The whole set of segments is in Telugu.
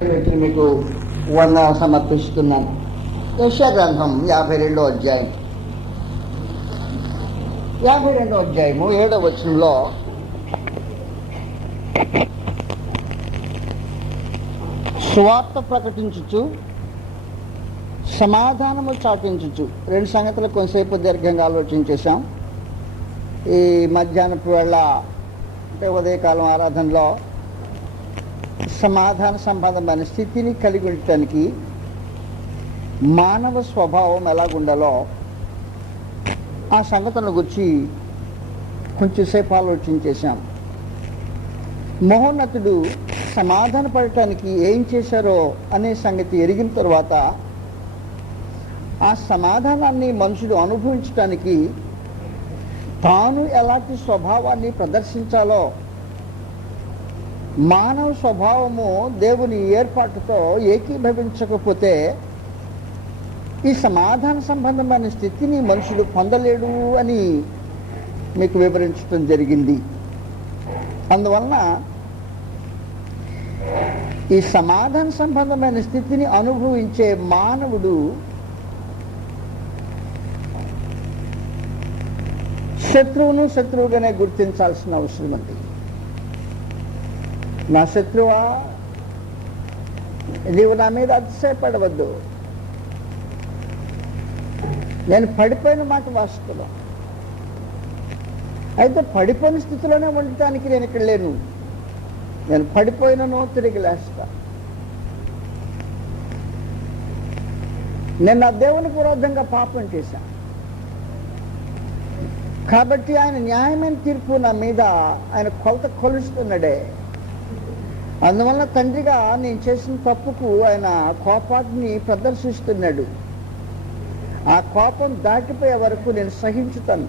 మీకు వందనాలు సమర్పిస్తున్నాను. యెషయా గ్రంథం 52వ అధ్యాయం 7వ వచనంలో సువార్త ప్రకటించుచు సమాధానము చాటించుచు, రెండు సంగతులు కొంతసేపు దీర్ఘంగా ఆలోచించేశాం. ఈ మధ్యాహ్నపు వేళ అంటే ఉదయకాలం ఆరాధనలో సమాధాన సంబంధమైన స్థితిని కలిగి ఉండటానికి మానవ స్వభావం ఎలాగుండాలో ఆ సంగతుల గురించి కొంచెంసేపు ఆలోచించేశాం. మహోన్నతుడు సమాధాన పడటానికి ఏం చేశారో అనే సంగతి ఎరిగిన తర్వాత ఆ సమాధానాన్ని మనుషుడు అనుభవించడానికి తాను ఎలాంటి స్వభావాన్ని ప్రదర్శించాలో, మానవ స్వభావము దేవుని ఏర్పాటుతో ఏకీభవించకపోతే ఈ సమాధాన సంబంధమైన స్థితిని మనుషుడు పొందలేడు అని మీకు వివరించడం జరిగింది. అందువలన ఈ సమాధాన సంబంధమైన స్థితిని అనుభవించే మానవుడు శత్రువును శత్రువుగానే గుర్తించాల్సిన అవసరం ఉంది. నా శత్రువా, నీవు నా మీద అతిశయపడవద్దు. నేను పడిపోయిన మాట వాస్తవం. అయితే పడిపోయిన స్థితిలోనే ఉండటానికి నేను ఇక్కడ లేను. నేను పడిపోయినను తిరిగి లేస్తా. నేను నా దేవునికి విరోధంగా పాపం చేశాను కాబట్టి ఆయన న్యాయమైన తీర్పు నా మీద ఆయన కొలత కొలుస్తున్నాడే. అందువల్ల తండ్రిగా నేను చేసిన తప్పుకు ఆయన కోపాన్ని ప్రదర్శిస్తున్నాడు. ఆ కోపం దాటిపోయే వరకు నేను సహించుతాను.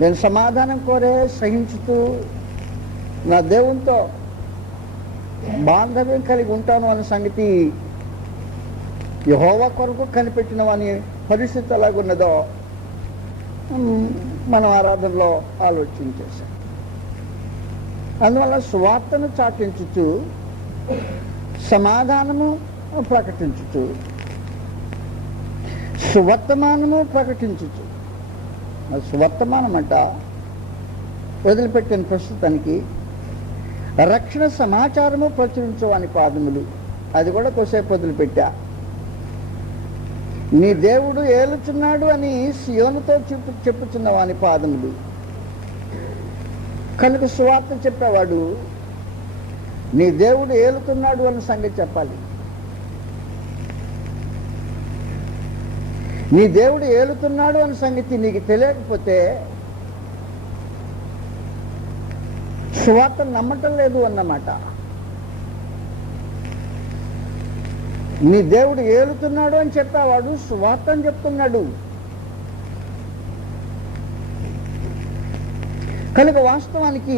నేను సమాధానం కోరే సహించుతూ నా దేవునితో బాంధవ్యం కలిగి ఉంటాను అనే సంగతి యెహోవా కొరకు కనిపెట్టిన వాని పరిస్థితి ఎలాగున్నదో మనం ఆరాధనలో ఆలోచించేశాం. అందువల్ల సువార్తను చాటించుచు సమాధానము ప్రకటించుచు సువర్తమానము ప్రకటించుచు. సువర్తమానం అంట వదిలిపెట్టిన ప్రస్తుతానికి రక్షణ సమాచారము ప్రచురించవాని పాదములు, అది కూడా కొద్దిసేపు వదిలిపెట్టా. నీ దేవుడు ఏలుచున్నాడు అని సియోనుతో చెప్పుచున్న వాని పాదములు. కనుక సువార్త చెప్పేవాడు నీ దేవుడు ఏలుతున్నాడు అన్న సంగతి చెప్పాలి. నీ దేవుడు ఏలుతున్నాడు అన్న సంగతి నీకు తెలియకపోతే సువార్త నమ్మటం లేదు అన్నమాట. నీ దేవుడు ఏలుతున్నాడు అని చెప్పేవాడు సువార్త అని చెప్తున్నాడు. కనుక వాస్తవానికి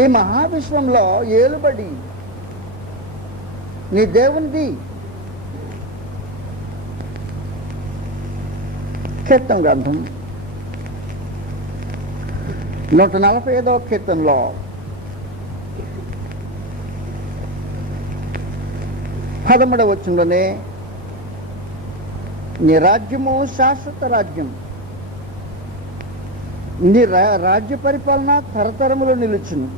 ఈ మహావిశ్వంలో ఏలుబడి నీ దేవునిది. కీర్తన గ్రంథం 145వ కీర్తనలో పదమూడవ వచనంలోనే నీ రాజ్యము శాశ్వత రాజ్యం, నీ రాజ్య పరిపాలన తరతరములు నిలుచును.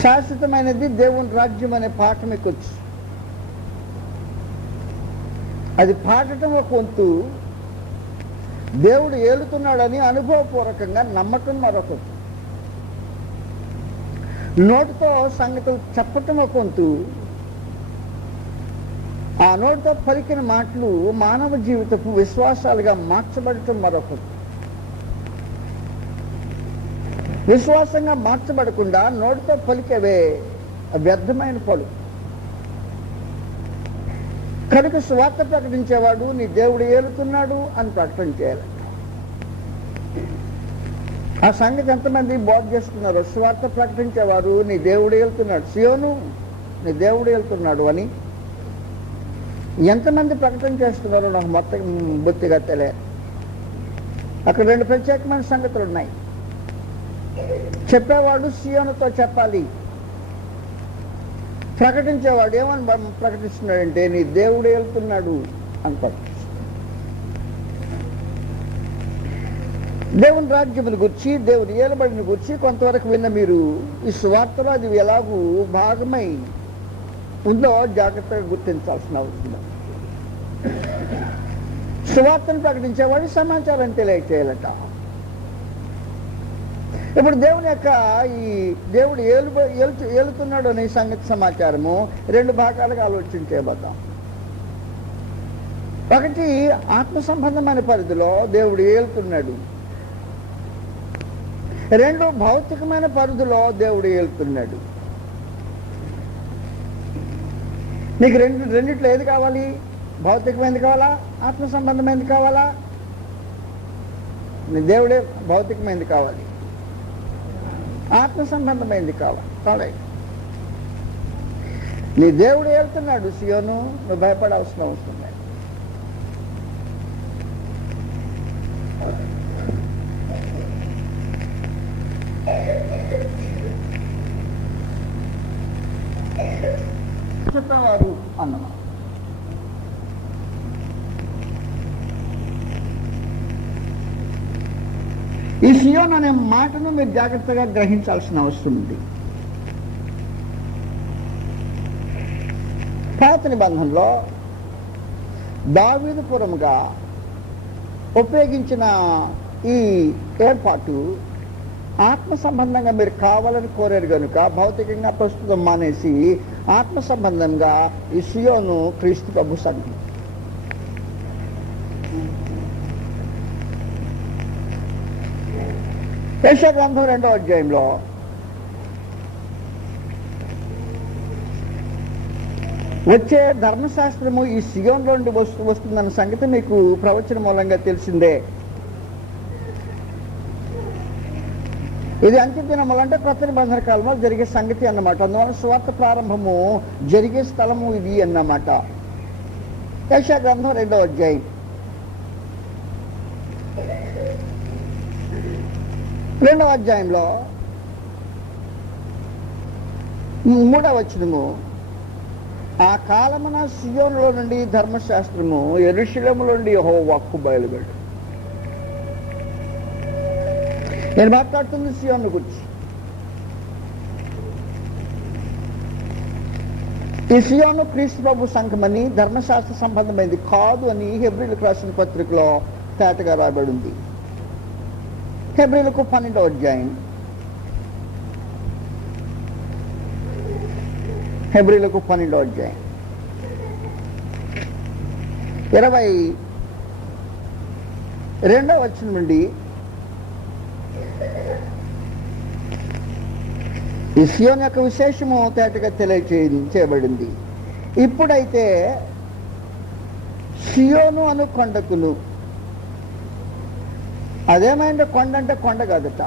శాశ్వతమైనది దేవుని రాజ్యం అనే పాఠం ఎక్కొచ్చు. అది పాడటం ఒక వంతు, దేవుడు ఏలుతున్నాడని అనుభవపూర్వకంగా నమ్మటం మరొక. నోటితో సంగతులు చెప్పటం ఒక వంతు, ఆ నోటితో పలికిన మాటలు మానవ జీవితపు విశ్వాసాలుగా మార్చబడటం మరొకటి. విశ్వాసంగా మార్చబడకుండా నోటితో పలికేవే వ్యర్థమైన పలు. కనుక సువార్త ప్రకటించేవాడు నీ దేవుడు ఏలుతున్నాడు అని ప్రకటన చేయాలి. ఆ సంగతి ఎంతమంది బోధ చేస్తున్నారు? సువార్త ప్రకటించేవారు నీ దేవుడు ఏలుతున్నాడు, సియోను నీ దేవుడు ఏలుతున్నాడు అని ఎంతమంది ప్రకటన చేస్తున్నారో నాకు మొత్తం బొత్తిగా తెలియదు. అక్కడ రెండు ప్రత్యేకమైన సంగతులు ఉన్నాయి. చెప్పేవాడు సియోనుతో చెప్పాలి. ప్రకటించేవాడు ఏమని ప్రకటిస్తున్నాడంటే నీ దేవుడు వెళ్తున్నాడు అంటాడు. దేవుని రాజ్యమును గురించి, దేవుని ఏలుబడిని గురించి కొంతవరకు విన్న మీరు ఈ సువార్తలో అది ఎలాగూ భాగమై ఉందో జాగ్రత్తగా గుర్తించాల్సిన అవసరం. సువార్తను ప్రకటించేవాడు సమాచారం తెలియచేయాలట. ఇప్పుడు దేవుని యొక్క ఈ దేవుడు ఏలుతున్నాడు అనే సంగతి సమాచారము రెండు భాగాలుగా ఆలోచించేబద్దాం. ఒకటి, ఆత్మ సంబంధమైన పరిధిలో దేవుడు ఏలుతున్నాడు. రెండు, భౌతికమైన పరిధిలో దేవుడు ఏలుతున్నాడు. నీకు రెండిట్లో ఏది కావాలి? భౌతికమైనది కావాలా, ఆత్మ సంబంధమైనది కావాలా? నీ దేవుడే భౌతికమైనది కావాలి, ఆత్మ సంబంధమైనది కావాలి. నీ దేవుడు వెళ్తున్నాడు సియోను, నువ్వు భయపడాల్సిన అవసరం లేదు. చెప్పేవారు అన్నమాట. ఈ సియోన్ అనే మాటను మీరు జాగ్రత్తగా గ్రహించాల్సిన అవసరం ఉంది. పాత నిబంధనలో దావీదుపురముగా ఉపయోగించిన ఈ ఏర్పాటు ఆత్మ సంబంధంగా మీరు కావాలని కోరారు కనుక భౌతికంగా ప్రస్తుతం మానేసి ఆత్మ సంబంధంగా ఈ సియోను క్రీస్తు ప్రభు సంఘం. యెషయా గ్రంథం 2వ అధ్యాయంలో వచ్చే ధర్మశాస్త్రము ఈ సియోన్లో నుండి వస్తుందన్న సంగతి మీకు ప్రవచన మూలంగా తెలిసిందే. ఇది అంత్యదినములంటే కొత్త నిబంధన కాలంలో జరిగే సంగతి అన్నమాట. అందువల్ల స్వార్థ ప్రారంభము జరిగే స్థలము ఇది అన్నమాట. యెషయా గ్రంథం 2వ అధ్యాయం 2వ అధ్యాయంలో 3వ వచనము, ఆ కాలమున సియోనులో నుండి ధర్మశాస్త్రము యెరూషలేములో నుండి యెహోవాకు బయలుదేరు. నేను మాట్లాడుతుంది సియోను గురించి. ఈ సియోను క్రీస్తు ప్రభు సంఘమని, ధర్మశాస్త్ర సంబంధమైనది కాదు అని హెబ్రీలకు రాసిన పత్రికలో తేటగా రాయబడి ఉంది. హెబ్రీలకు 12వ అధ్యాయం, హెబ్రీలకు 12వ అధ్యాయం 22వ వచనం నుండి ఈ సియోను యొక్క విశేషము తేటగా తెలియచేయబడింది. ఇప్పుడైతే సియోను అను కొండకును, అదేమైంది కొండ అంటే కొండ కాదట,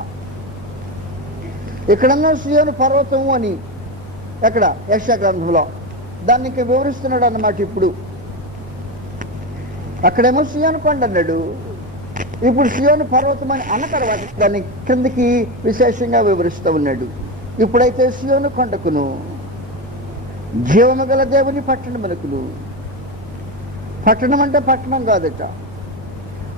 ఇక్కడన్నా సియోను పర్వతము అని ఎక్కడ యెషయా గ్రంథంలో దాన్ని ఇంకా వివరిస్తున్నాడు అన్నమాట. ఇప్పుడు అక్కడేమో సియోను కొండ అన్నాడు, ఇప్పుడు సియోను పర్వతం అని అన్న తర్వాత దాన్ని కిందకి విశేషంగా వివరిస్తూ ఉన్నాడు. ఇప్పుడైతే సియోను కొండకును, జీవము గల దేవుని పట్టణమునకును, పట్టణం అంటే పట్టణం కాదట,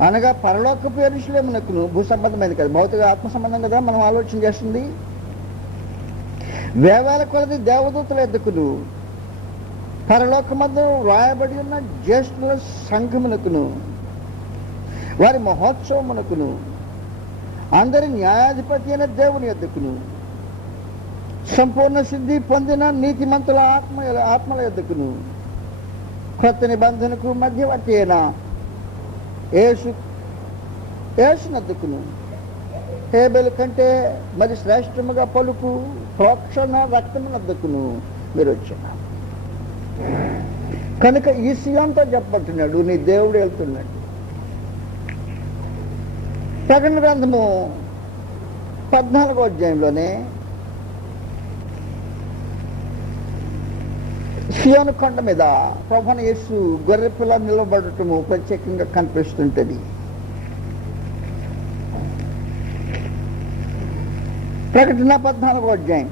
అనగా పరలోకపు యెరూషలేమునకును, భూ సంబంధమైనది కదా, భౌతిక ఆత్మ సంబంధం కదా మనం ఆలోచన చేస్తుంది, వేవేల కొలది దేవదూతల ఎద్దకును, పరలోకమందు రాయబడి ఉన్న జ్యేష్ఠుల సంఘమునకును, వారి మహోత్సవమునకును, అందరి న్యాయాధిపతి అయిన దేవుని ఎద్దకును, సంపూర్ణ సిద్ధి పొందిన నీతిమంతుల ఆత్మల ఎద్దకును, కొత్త నిబంధనకు మధ్యవర్తి అయిన యేసునద్దుకును, హేబెలు కంటే మరి శ్రేష్టముగా పలుకు ప్రోక్షణ రక్తమునద్దుకును మీరు వచ్చారు. కనుక ఈ సియోనుతో చెప్పబడుతున్నాడు నీ దేవుడు వెళ్తున్నాడు. ప్రకటన గ్రంథము 14వ అధ్యాయంలోనే సియోను కొండ మీద ప్రభువైన యేసు గొర్రెపిల్ల నిలబడటము ప్రత్యేకంగా కనిపిస్తుంటది. ప్రకటన 14వ అధ్యాయం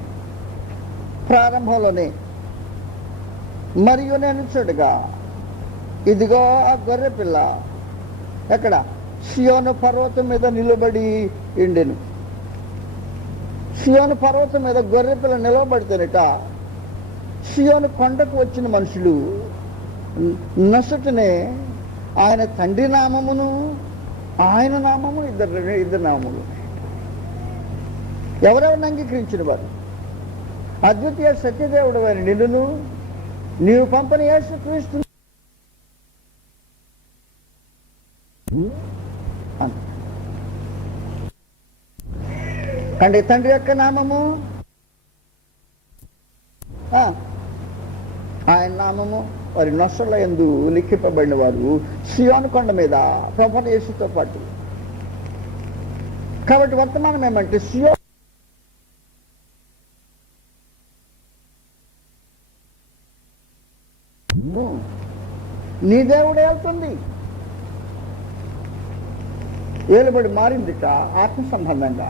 ప్రారంభంలోనే, మరియు నేను చూడగా ఇదిగో ఆ గొర్రె పిల్ల ఎక్కడ సియోను పర్వతం మీద నిలబడి ఉండెను. సియోను పర్వతం మీద గొర్రె పిల్ల నిలబడితేనట సియోను కొండకు వచ్చిన మనుషులు నొసటనే ఆయన తండ్రి నామమును ఆయన నామము ఇద్దరు నామములు. ఎవరెవరిని అంగీకరించిన వారు? అద్వితీయ సత్యదేవుడు అయిన నిన్నును నీవు పంపిన యేసుక్రీస్తు అంటే తండ్రి యొక్క నామము ఆయన నామము వారి నొసల యందు లిఖింపబడిన వారు సియోను కొండ మీద ప్రభువైన యేసుతో పాటు. కాబట్టి వర్తమానం ఏమంటే సియోను నీ దేవుడే వెళ్తుంది. ఏలుబడి మారిందిట ఆత్మ సంబంధంగా.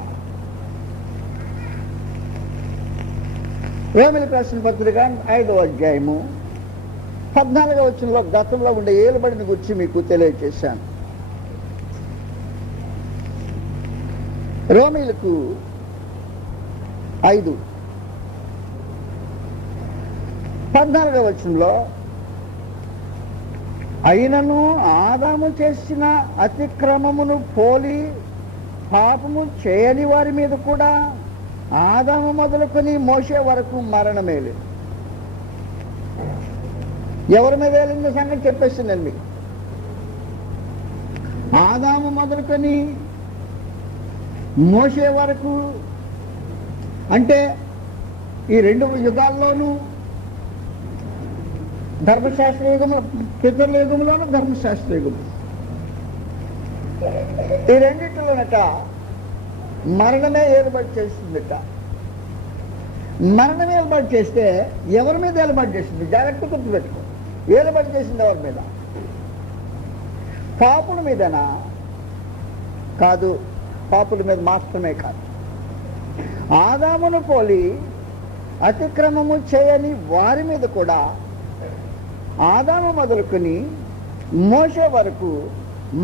రోమీయులకు రాసిన పత్రిక 5వ అధ్యాయము 14వ వచనంలో గతంలో ఉండే ఏలుబడిని గురించి మీకు తెలియజేశాను. రోమీయులకు 5:14వ వచనంలో, అయినను ఆదాము చేసిన అతిక్రమమును పోలి పాపము చేయని వారి మీద కూడా ఆదాము మొదలుకొని మోసే వరకు మరణమే లేదు. ఎవరి మీద వెళ్ళిన సంగతి చెప్పేస్తున్నాను మీకు. ఆదాము మొదలుకొని మోసే వరకు అంటే ఈ 2 యుగాల్లోనూ ధర్మశాస్త్ర యుగము, పితరుల యుగంలోనూ ధర్మశాస్త్ర యుగము, ఈ రెండింటిలోనట మరణమే ఏర్పాటు చేస్తుందట. మరణం ఏర్పాటు చేస్తే ఎవరి మీద ఏర్పాటు చేస్తుంది? జాగ్రత్త గుర్తుపెట్టుకో. ఏర్పాటు చేసింది ఎవరి మీద? పాపుల మీదనా? కాదు, పాపుల మీద మాత్రమే కాదు. ఆదామును పోలి అతిక్రమము చేయని వారి మీద కూడా ఆదాము మొదలుకొని మోసే వరకు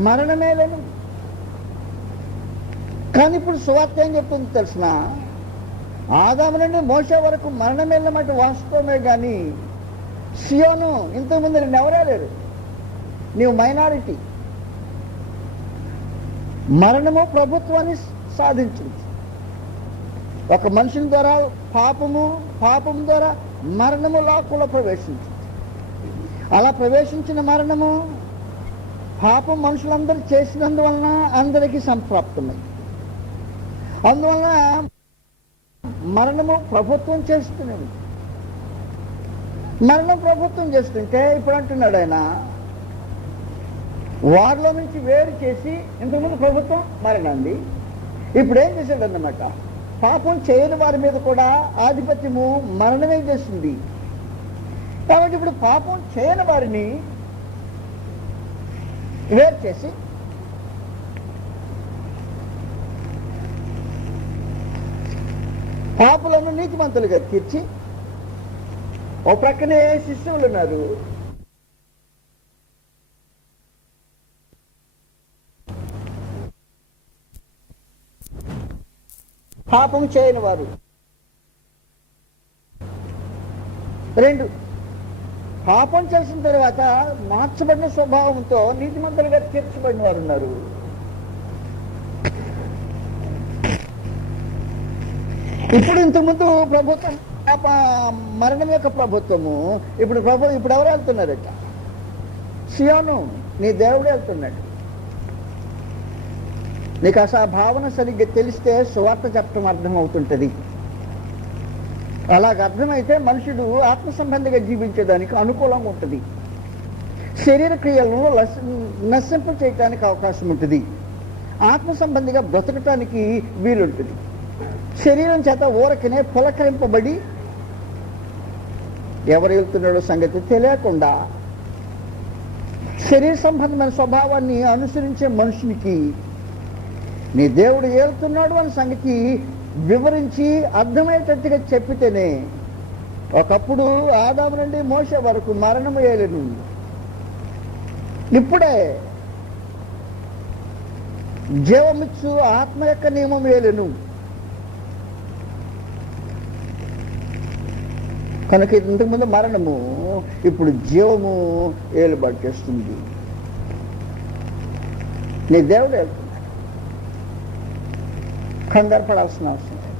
మరణమే లేదు. కానీ ఇప్పుడు సువార్త ఏం చెప్తుంది తెలిసిన? ఆదాము నుండి మోసే వరకు మరణం వెళ్ళమంటే వాస్తవమే, కానీ సియోను ఇంతకుముందు నేను ఎవరే లేరు, నీవు మైనారిటీ. మరణము ప్రభుత్వాన్ని సాధించింది. ఒక మనుషుని ద్వారా పాపం ద్వారా మరణము లోకంలో ప్రవేశించింది. అలా ప్రవేశించిన మరణము పాపం మనుషులందరూ చేసినందువలన అందరికీ సంప్రాప్తమైంది. అందువలన మరణము ప్రభుత్వం చేస్తున్నది. మరణం ప్రభుత్వం చేస్తుంటే ఇప్పుడు అంటున్నాడు ఆయన, వారిలో నుంచి వేరు చేసి, ఇంతకుముందు ప్రభుత్వం మరణండి, ఇప్పుడు ఏం చేశాడు అన్నమాట, పాపం చేయని వారి మీద కూడా ఆధిపత్యము మరణమే చేస్తుంది. కాబట్టి ఇప్పుడు పాపం చేయని వారిని వేరు చేసి పాపులను నీతిమంతులుగా తీర్చి, ఓ ప్రక్కనే శిష్యులు ఉన్నారు, పాపం చేయని వారు. 2, పాపం చేసిన తర్వాత మార్చబడిన స్వభావంతో నీతిమంతులుగా తీర్చబడిన వారు ఉన్నారు. ఇప్పుడు ఇంతకుముందు ప్రభుత్వం మరణం యొక్క ప్రభుత్వము, ఇప్పుడు ఎవరు వెళ్తున్నారట? సియోను, నీ దేవుడు వెళ్తున్నాడు. నీకు అసలు ఆ భావన సరిగ్గా తెలిస్తే సువార్త చెప్పడం అర్థమవుతుంటుంది. అలాగ అర్థమైతే మనుషుడు ఆత్మ సంబంధిగా జీవించేదానికి అనుకూలంగా ఉంటుంది. శరీర క్రియలను నశింప చేయడానికి అవకాశం ఉంటుంది. ఆత్మ సంబంధిగా బ్రతకటానికి వీలుంటుంది. శరీరం చేత ఊరకనే పులకరింపబడి ఎవరు వెళ్తున్నాడో సంగతి తెలియకుండా శరీర సంబంధమైన స్వభావాన్ని అనుసరించే మనుషునికి నీ దేవుడు ఏలుతున్నాడు అనే సంగతి వివరించి అర్థమయ్యేటట్టుగా చెప్పితేనే ఒకప్పుడు ఆదాము నుండి మోసే వరకు మరణము ఏలెను. ఇప్పుడే జీవమిచ్చు ఆత్మ యొక్క నియమం ఏలెను. కనుక ఇంతకుముందు మరణము, ఇప్పుడు జీవము ఏలుబాటు చేస్తుంది. నీ దేవుడు వెళ్తున్నాడు, కంగారు పడాల్సిన అవసరం లేదు.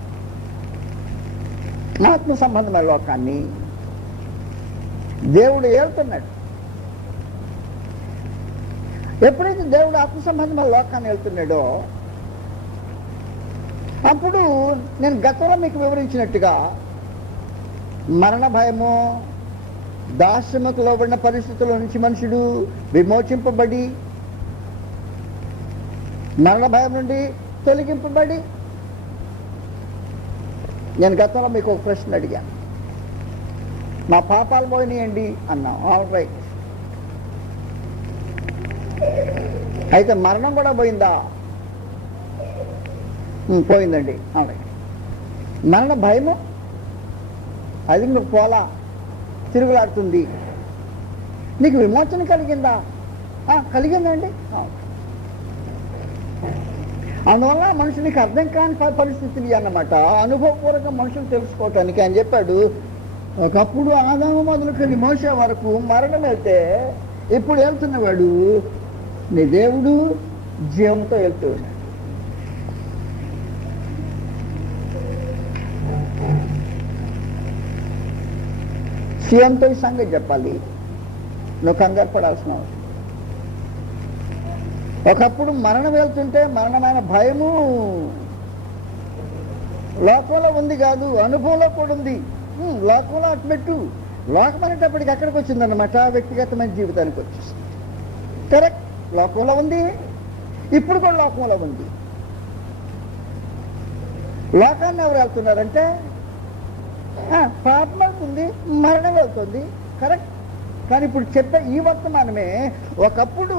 ఆత్మ సంబంధమైన లోకాన్ని దేవుడు ఏలుతున్నాడు. ఎప్పుడైతే దేవుడు ఆత్మ సంబంధమైన లోకాన్ని వెళ్తున్నాడో అప్పుడు నేను గతంలో మీకు వివరించినట్టుగా మరణ భయము, దాస్యముకు లోబడిన పరిస్థితుల నుంచి మనుషుడు విమోచింపబడి, మరణ భయం నుండి తొలగింపబడి, నేను గతంలో మీకు ఒక ప్రశ్న అడిగాను, మా పాపాలు పోయినాయండి అన్నా. ఆల్ రైట్, అయితే మరణం కూడా పోయిందా? పోయిందండి. All right. మరణ భయము అది నువ్వు పోలా, తిరుగులాడుతుంది. నీకు విమోచన కలిగిందా? కలిగిందండి. అందువల్ల మనుషునికి అర్థం కాని పరిస్థితులు అన్నమాట. అనుభవపూర్వక మనుషులు తెలుసుకోవటానికి ఆయన చెప్పాడు, ఒకప్పుడు ఆదాము మొదలుకొని మోసే వరకు మరణం వెళ్తే ఇప్పుడు వెళ్తున్నవాడు నీ దేవుడు జీవంతో వెళ్తూ ఉన్నాడు. సీఎంతో ఈ సంగతి చెప్పాలి, నువ్వు కంగారు పడాల్సిన అవసరం. ఒకప్పుడు మరణం వెళ్తుంటే మరణమైన భయము లోకంలో ఉంది కాదు, అనుభవంలో కూడా ఉంది. లోకంలో అటుపెట్టు, లోకం అనేటప్పటికి ఎక్కడికి వచ్చిందన్నమాట, వ్యక్తిగతమైన జీవితానికి వచ్చేసింది. కరెక్ట్, లోకంలో ఉంది, ఇప్పుడు కూడా లోకంలో ఉంది. లోకాన్ని ఎవరు వెళ్తున్నారంటే పాపం వెళ్తుంది, మరణం వెళ్తుంది. కరెక్ట్. కానీ ఇప్పుడు చెప్పే ఈ వర్తమానమే ఒకప్పుడు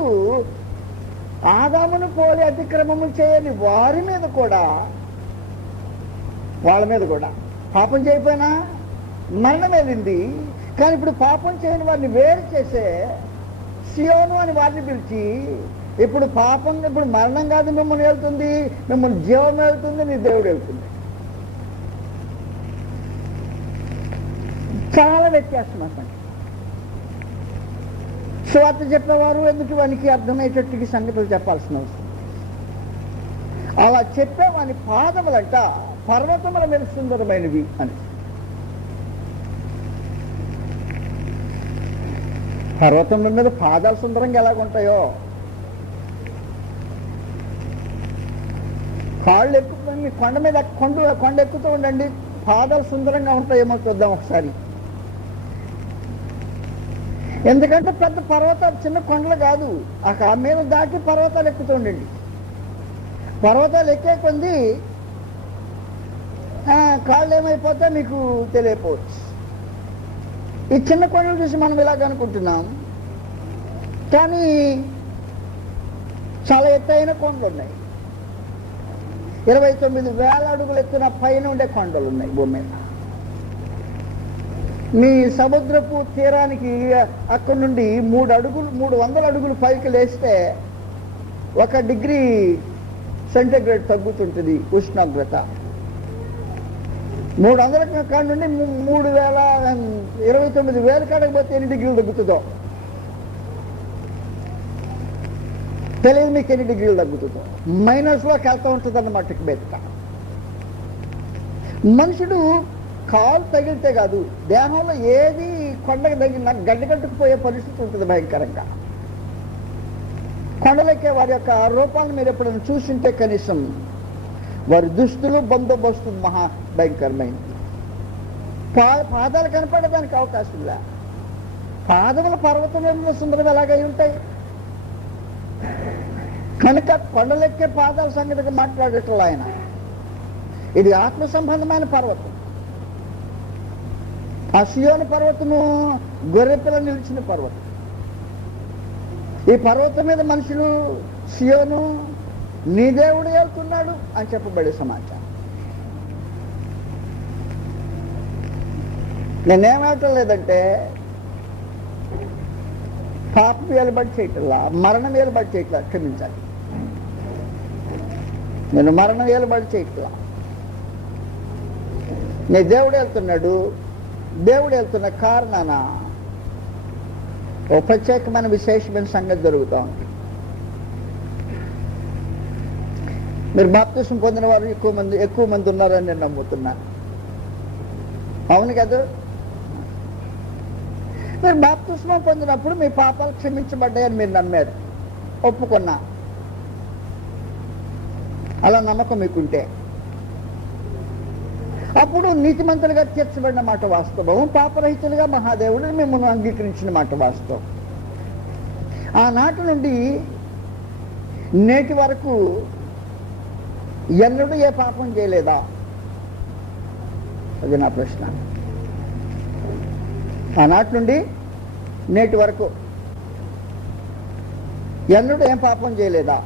ఆదామును పోలి అతిక్రమములు చేయని వారి మీద కూడా, వాళ్ళ మీద కూడా పాపం చేయకపోయినా మరణం వెళ్ళింది. కానీ ఇప్పుడు పాపం చేయని వారిని వేరు చేసే సియోను అని వారిని పిలిచి, ఇప్పుడు పాపం, ఇప్పుడు మరణం కాదు మిమ్మల్ని వెళ్తుంది, మిమ్మల్ని జీవం వెళ్తుంది, నీ దేవుడు వెళ్తుంది. చాలా వ్యత్యాసం అసలు. సువార్త చెప్పేవారు ఎందుకు వానికి అర్థమయ్యేటట్టుకి సంగతులు చెప్పాల్సిన అవసరం. అలా చెప్పేవాని పాదములంట పర్వతముల మీద సుందరమైనవి అని. పర్వతముల మీద పాదాలు సుందరంగా ఎలాగుంటాయో, కాళ్ళు ఎక్కుతుంది, కొండ మీద కొండ ఎక్కుతూ ఉండండి, పాదాలు సుందరంగా ఉంటాయేమో చూద్దాం ఒకసారి. ఎందుకంటే పెద్ద పర్వతాలు చిన్న కొండలు కాదు, ఆ మీద దాటి పర్వతాలు ఎక్కుతూ ఉండండి. పర్వతాలు ఎక్కే కొంది కాళ్ళు ఏమైపోతే మీకు తెలియకపోవచ్చు. ఈ చిన్న కొండలు చూసి మనం ఇలాగ అనుకుంటున్నాం, కానీ చాలా ఎత్తైన కొండలు ఉన్నాయి. 29,000 అడుగులు ఎత్తున పైన ఉండే కొండలు ఉన్నాయి భూమి మీద. మీ సముద్రపు తీరానికి అక్కడి నుండి 300 అడుగులు పైకి లేస్తే 1 డిగ్రీ సెంటిగ్రేడ్ తగ్గుతుంటుంది ఉష్ణోగ్రత. 300 కాడ నుండి 29,000 కాడకి పోతే ఎన్ని డిగ్రీలు తగ్గుతుందో తెలియదు మీకు. ఎన్ని డిగ్రీలు తగ్గుతుందో మైనస్లోకి వెళ్తూ ఉంటుంది అన్నమాట. బెత్త మనుషుడు కాలు తగిలితే కాదు, దేహంలో ఏది కొండకు తగిలిన గడ్డగట్టుకుపోయే పరిస్థితి ఉంటుంది భయంకరంగా. కొండలెక్కే వారి యొక్క రూపాలను మీరు ఎప్పుడైనా చూసింటే కనీసం వారి దుస్తులు బందోబస్తు మహా భయంకరమైంది. పాదాలు కనపడడానికి అవకాశం లే. పాదముల పర్వతంలో సుందరం ఎలాగై ఉంటాయి. కనుక కొండలెక్కే పాదాల సంగతిగా మాట్లాడేట్లు ఆయన. ఇది ఆత్మ సంబంధమైన పర్వతం. ఆ సియోను పర్వతము గొర్రెపిల్ల నిలిచిన పర్వతం. ఈ పర్వతం మీద మనుషులు సియోను నీ దేవుడు వెళ్తున్నాడు అని చెప్పబడే సమాచారం. నేనేమవటం లేదంటే పాపం ఏలుబడి చేయట్లా, మరణం ఏలుబడి చేయట్లా, క్షమించాలి, నేను మరణం ఏలుబడి చేయట్లా. నీ దేవుడు వెళ్తున్నాడు, దేవుడు వెళ్తున్న కారణాన ఓ ప్రత్యేకమైన విశేషమైన సంగతి జరుగుతూ ఉంది. మీరు బాప్తిసం పొందిన వారు ఎక్కువ మంది ఉన్నారని నేను నమ్ముతున్నాను. అవును కదా? మీరు బాప్తిస్మం పొందినప్పుడు మీ పాపాలు క్షమించబడ్డాయని మీరు నమ్మారు, ఒప్పుకున్నా. అలా నమ్మకం మీకుంటే అప్పుడు నీతిమంతులుగా తీర్చబడిన మాట వాస్తవం, పాపరహితులుగా మహాదేవుడు మిమ్మల్ని అంగీకరించిన మాట వాస్తవం. ఆనాటి నుండి నేటి వరకు ఎన్నడూ ఏ పాపం చేయలేదా? అది నా ప్రశ్న. ఆనాటి నుండి నేటి వరకు ఎన్నడూ ఏం పాపం చేయలేదా?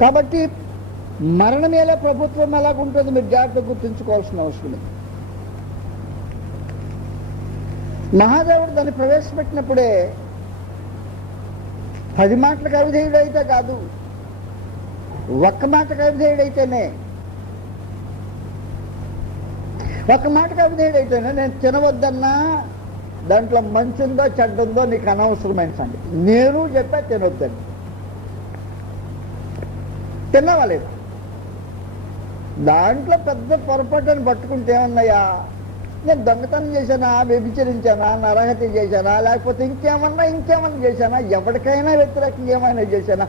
కాబట్టి మరణం ఎలా, ప్రభుత్వం ఎలాగుంటుందో మీరు జాగ్రత్తగా గుర్తుంచుకోవాల్సిన అవసరం ఉంది. మహాదేవుడు దాన్ని ప్రవేశపెట్టినప్పుడే 10 మాటలకు అవిధేయుడు అయితే కాదు, ఒక్క మాటకు అవిధేయుడైతేనే, ఒక్క మాటకు అవిధేయుడైతేనే నేను తినవద్దన్నా దాంట్లో మంచి ఉందో చెడ్డుందో నీకు అనవసరమైన సంగతి. నేను చెప్పా తినొద్దని, తిన్నావా లేదు? దాంట్లో పెద్ద పొరపాటుని పట్టుకుంటే ఏమన్నాయా, నేను దొంగతనం చేశానా, వ్యభిచరించానా, నరహత్య చేశానా, లేకపోతే ఇంకేమన్నా చేశానా, ఎవరికైనా వ్యతిరేకంగా ఏమైనా చేశానా?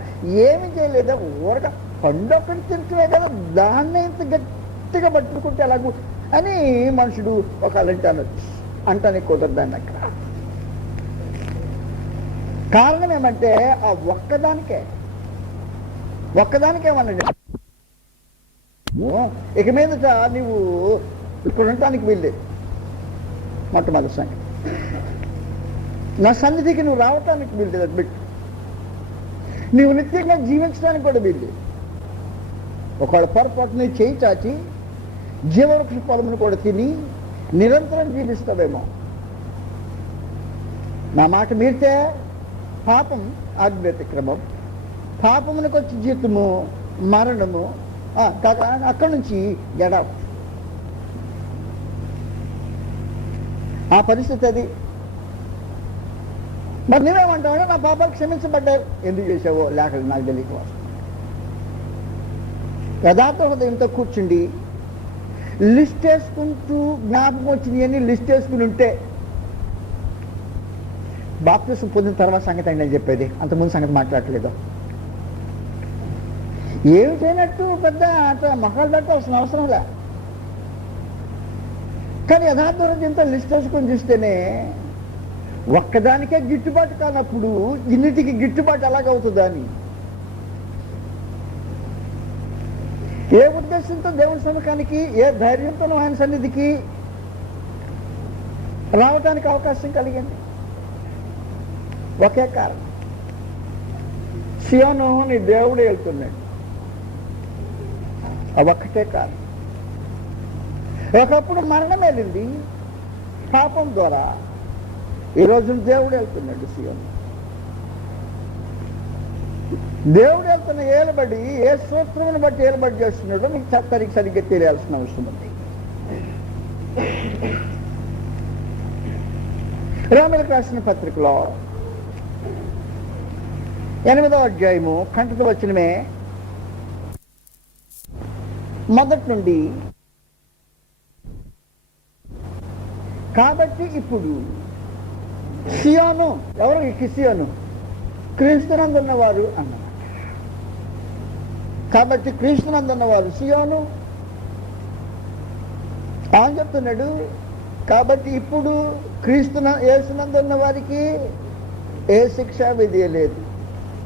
ఏమి చేయలేదా, ఊరక పండు ఒకటి తింటే కదా, దాన్ని ఇంత గట్టిగా పట్టుకుంటే ఎలాగూ అని మనుషుడు ఒక అంటానికి కుదరదాన్ని. అక్కడ కారణం ఏమంటే ఆ ఒక్కదానికేమన్నా ఇక మీదట నువ్వు ఇక్కడ ఉండటానికి వీల్లేదు. మొట్టమొదటి సంగతి, నా సన్నిధికి నువ్వు రావటానికి వీల్లేదు. అది బిట్టు నీవు నిత్యంగా జీవించడానికి కూడా వీల్లేదు. ఒకవేళ పొరపాటు నీ చేయి చాచి జీవవృక్ష ఫలమును కూడా తిని నిరంతరం జీవిస్తావేమో. నా మాట మీరితే పాపం ఆజ్ఞాతిక్రమం, పాపమునకు వచ్చి జీతము మరణము, అక్కడి నుంచి ఎడా ఆ పరిస్థితి అది. మరి నువ్వేమంటావు, నా పాపాలు క్షమించబడ్డాయి, ఎందుకు చేసావో లేక నాకు తెలియక వస్తుంది. యథార్థ హృదయంతో కూర్చుండి లిస్ట్ వేసుకుంటూ జ్ఞాపకం వచ్చినాయని లిస్ట్ వేసుకుని ఉంటే బాప్తిసం పొందిన తర్వాత సంగతి అండి నేను చెప్పేది, అంతకుముందు సంగతి మాట్లాడలేదు. ఏమి చేయనట్టు పెద్ద అట్లా మొక్కలు పెట్టాల్సిన అవసరం లే. కానీ యథార్థ హృదయంతో లిస్ట్ వేసుకొని చూస్తేనే ఒక్కదానికే గిట్టుబాటు కానప్పుడు ఇన్నిటికి గిట్టుబాటు ఎలాగవుతుందా అని, ఏ ఉద్దేశంతో దేవుని సముఖానికి, ఏ ధైర్యంతో ఆయన సన్నిధికి రావటానికి అవకాశం కలిగింది? ఒకే కారణం, సియోను నీ దేవుడు వెళ్తున్నాడు. ఒక్కటే కారణం. ఒకప్పుడు మరణం వెళ్ళింది పాపం ద్వారా, ఈరోజు దేవుడు వెళ్తున్నాడు సియోను. దేవుడు వెళ్తున్న ఏలుబడి ఏ సూత్రమును బట్టి ఏలుబడి చేస్తున్నాడో మీకు చక్కరికి సరిగ్గా తెలియాల్సిన అవసరం ఉంది. రోమీయులకు రాసిన పత్రికలో 8వ అధ్యాయము కంటత వచనమే మొదటి నుండి, కాబట్టి ఇప్పుడు సియోను, ఎవరు సియోను? క్రీస్తునందున్నవారు అన్నమాట. కాబట్టి క్రీస్తునందున్నవారు సియోను అని చెప్తున్నాడు. కాబట్టి ఇప్పుడు యేసునందున్న వారికి ఏ శిక్ష విధి లేదు.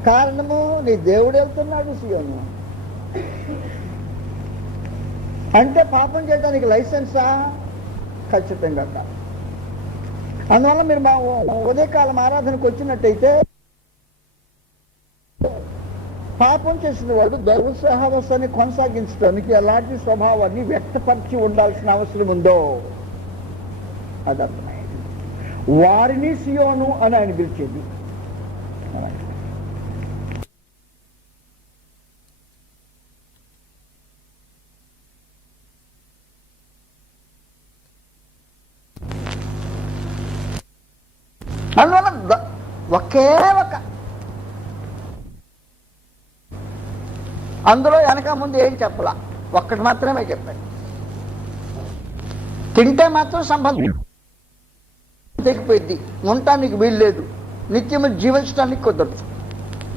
కారణము నీ దేవుడు వెళ్తున్నాడు సియోను. అంటే పాపం చేయడానికి లైసెన్సా? ఖచ్చితంగా కాదు. అందువల్ల మీరు మా ఉదయకాలం ఆరాధనకు వచ్చినట్టయితే పాపం చేసిన వాడు దైవ సహవాసాన్ని కొనసాగించడానికి ఎలాంటి స్వభావాన్ని వ్యక్తపరిచి ఉండాల్సిన అవసరం ఉందో అది అర్థమైంది. వారిని సియోను అని ఆయన పిలిచేది. అందువల్ల ఒకే ఒక అందులో వెనక ముందు ఏం చెప్పలా, ఒక్కటి మాత్రమే చెప్పాడు. తింటే మాత్రం సంబంధం తెగిపోయింది, ఉండటానికి వీల్లేదు, నిత్యము జీవించడానికి కుదరదు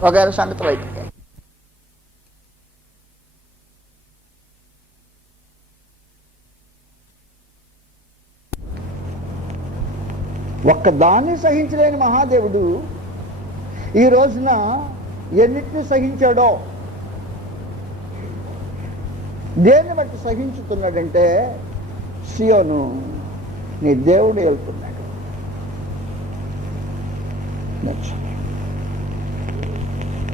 వగైరా సంగతులు అయితే. ఒక్కదాన్ని సహించలేని మహాదేవుడు ఈ రోజున ఎన్నిటిని సహించాడో, దేన్ని బట్టి సహించుతున్నాడంటే సియోను నీ దేవుడు వెళ్తున్నాడు.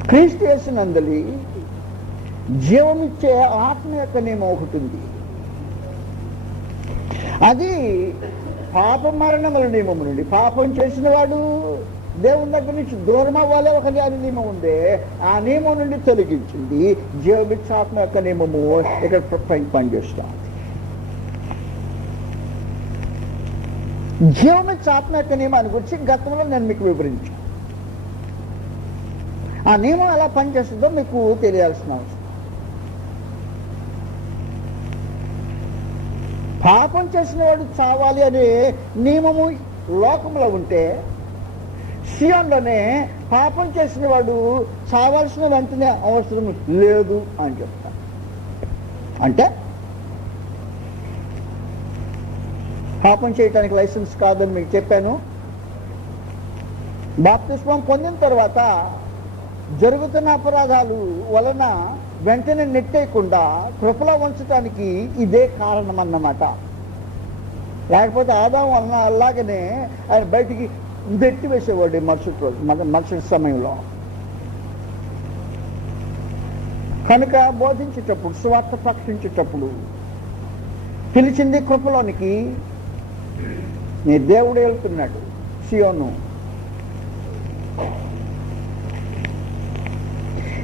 క్రీస్తు యేసునందలి జీవమిచ్చే ఆత్మ యొక్క నియమం ఒకటి ఉంది. అది పాప మరణముల నియమము నుండి, పాపం చేసిన వాడు దేవుని దగ్గర నుంచి దూరం అవ్వాలి ఒక నియమం ఉంది, ఆ నియమం నుండి తొలగించింది జీవమిచ్చాత్మ యొక్క నియమము ఇక్కడ పనిచేస్తాం. జీవమిచ్చాత్మ యొక్క నియమాన్ని గురించి గతంలో నేను మీకు వివరించాను. ఆ నియమం ఎలా పనిచేస్తుందో మీకు తెలియాల్సిన అవసరం. పాపం చేసిన వాడు చావాలి అనే నియమము లోకంలో ఉంటే, సియోన్లోనే పాపం చేసిన వాడు చావాల్సిన వెంటనే అవసరం లేదు అని చెప్తాను. అంటే పాపం చేయటానికి లైసెన్స్ కాదని మీకు చెప్పాను. బాప్తిస్మం పొందిన తర్వాత జరుగుతున్న అపరాధాలు వలన వెంటనే నెట్టేయకుండా కృపలో ఉంచడానికి ఇదే కారణం అన్నమాట. లేకపోతే ఆదాం వలన అలాగనే ఆయన బయటికి నెట్టి వేసేవాడు మరుసటి రోజు, మరుసటి సమయంలో. కనుక బోధించేటప్పుడు, సువార్త ప్రకటించేటప్పుడు పిలిచింది కృపలోనికి. నీ దేవుడు వెళ్తున్నాడు సియోను.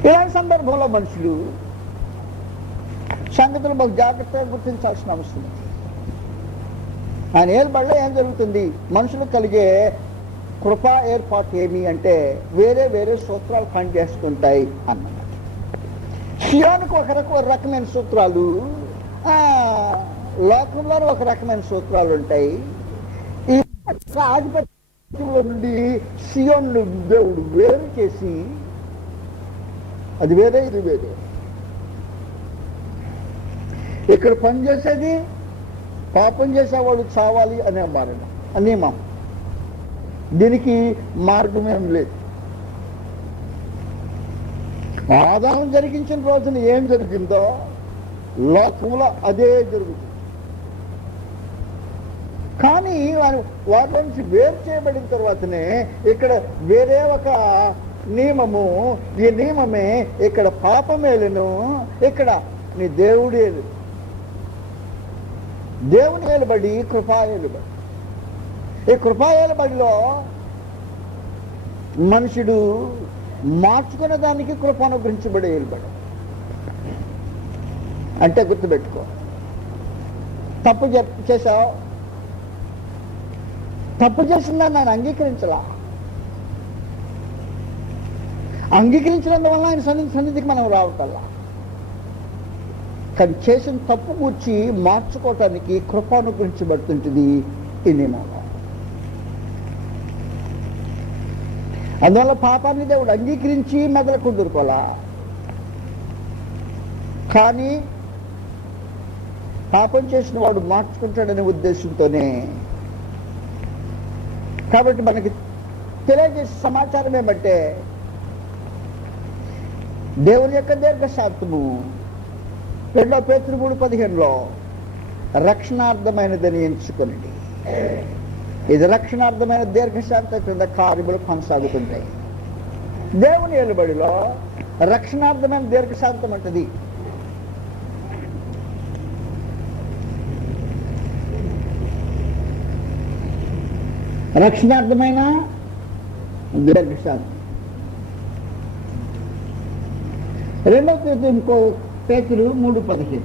ఇలాంటి సందర్భంలో మనుషులు సంగతులు బాగా జాగ్రత్తగా గుర్తించాల్సిన అవసరం ఉంది. ఆయన ఏర్పడలో ఏం జరుగుతుంది? మనుషులకు కలిగే కృపా ఏర్పాటు ఏమి అంటే వేరే వేరే సూత్రాలు పనిచేస్తుంటాయి అన్నమాట. సియోనుకు ఒక రకమైన సూత్రాలు, లోకంలో ఒక రకమైన సూత్రాలు ఉంటాయి. ఈ ఆధిపత్యంలో నుండి సియోను దేవుడు వేరు చేసి, అది వేరే ఇది వేరే. ఇక్కడ పనిచేసేది పాపం చేసేవాడు చావాలి అనే మరణం నియమం. దీనికి మార్గం ఏం లేదు. ఆదాము జరిగించిన రోజున ఏం జరిగిందో లోకంలో అదే జరుగుతుంది. కానీ వాటి నుంచి వేరు చేయబడిన తర్వాతనే ఇక్కడ వేరే ఒక నియమము, ఈ నియమమే ఇక్కడ పాపమేలను, ఇక్కడ నీ దేవుడేలు, దేవుని ఏలుబడి కృపాయేలుబడి. ఈ కృపాయేలుబడిలో మనుషుడు మార్చుకున్న దానికి కృపానుగ్రహించబడే ఏలుబడి. అంటే గుర్తుపెట్టుకో, తప్పు చేశావు, తప్పు చేసిందని నేను అంగీకరించలా. అంగీకరించినందువల్ల ఆయన సన్నిధికి మనం రావటల్లా. కానీ చేసిన తప్పు కూర్చి మార్చుకోవటానికి కృపానుగ్రహించబడుతుంటుంది ఈ నియమంలో. అందువల్ల పాపాన్ని దేవుడు అంగీకరించి మెదల కుదురుకోలా. కానీ పాపం చేసిన వాడు మార్చుకుంటాడనే ఉద్దేశంతోనే. కాబట్టి మనకి తెలియజేసే సమాచారం ఏమంటే, దేవుని యొక్క దీర్ఘశాంతము 2 పేతురు 3:15లో రక్షణార్థమైనదని ఎంచుకునండి. ఇది రక్షణార్థమైన దీర్ఘశాంత క్రింద కార్యములు కొనసాగుతుంటాయి. దేవుని ఏలుబడిలో రక్షణార్థమైన దీర్ఘశాంతం అంటది. రక్షణార్థమైన దీర్ఘశాంతం. ఇంకో పేతురు 3:15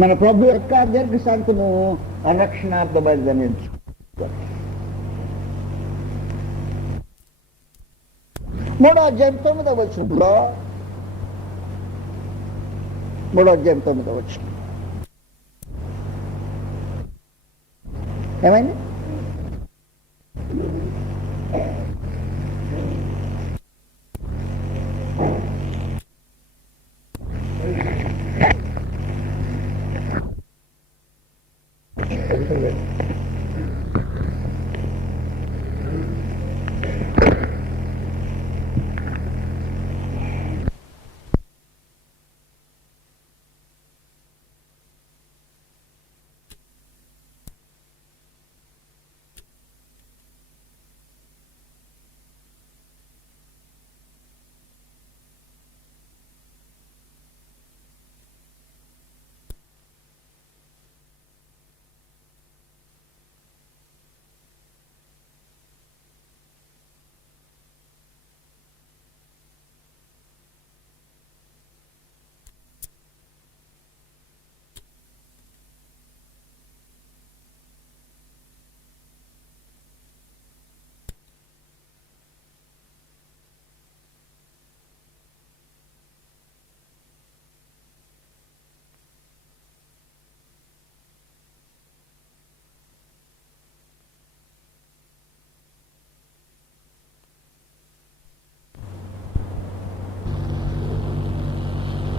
మన ప్రభు యొక్క దీర్ఘశాంతము రక్షణార్థమైనదని ఎంచుకోవాలి. 3వ అధ్యాయం 9వ వచనంలో 3వ అధ్యాయం 9వ వచనం ఏమైంది?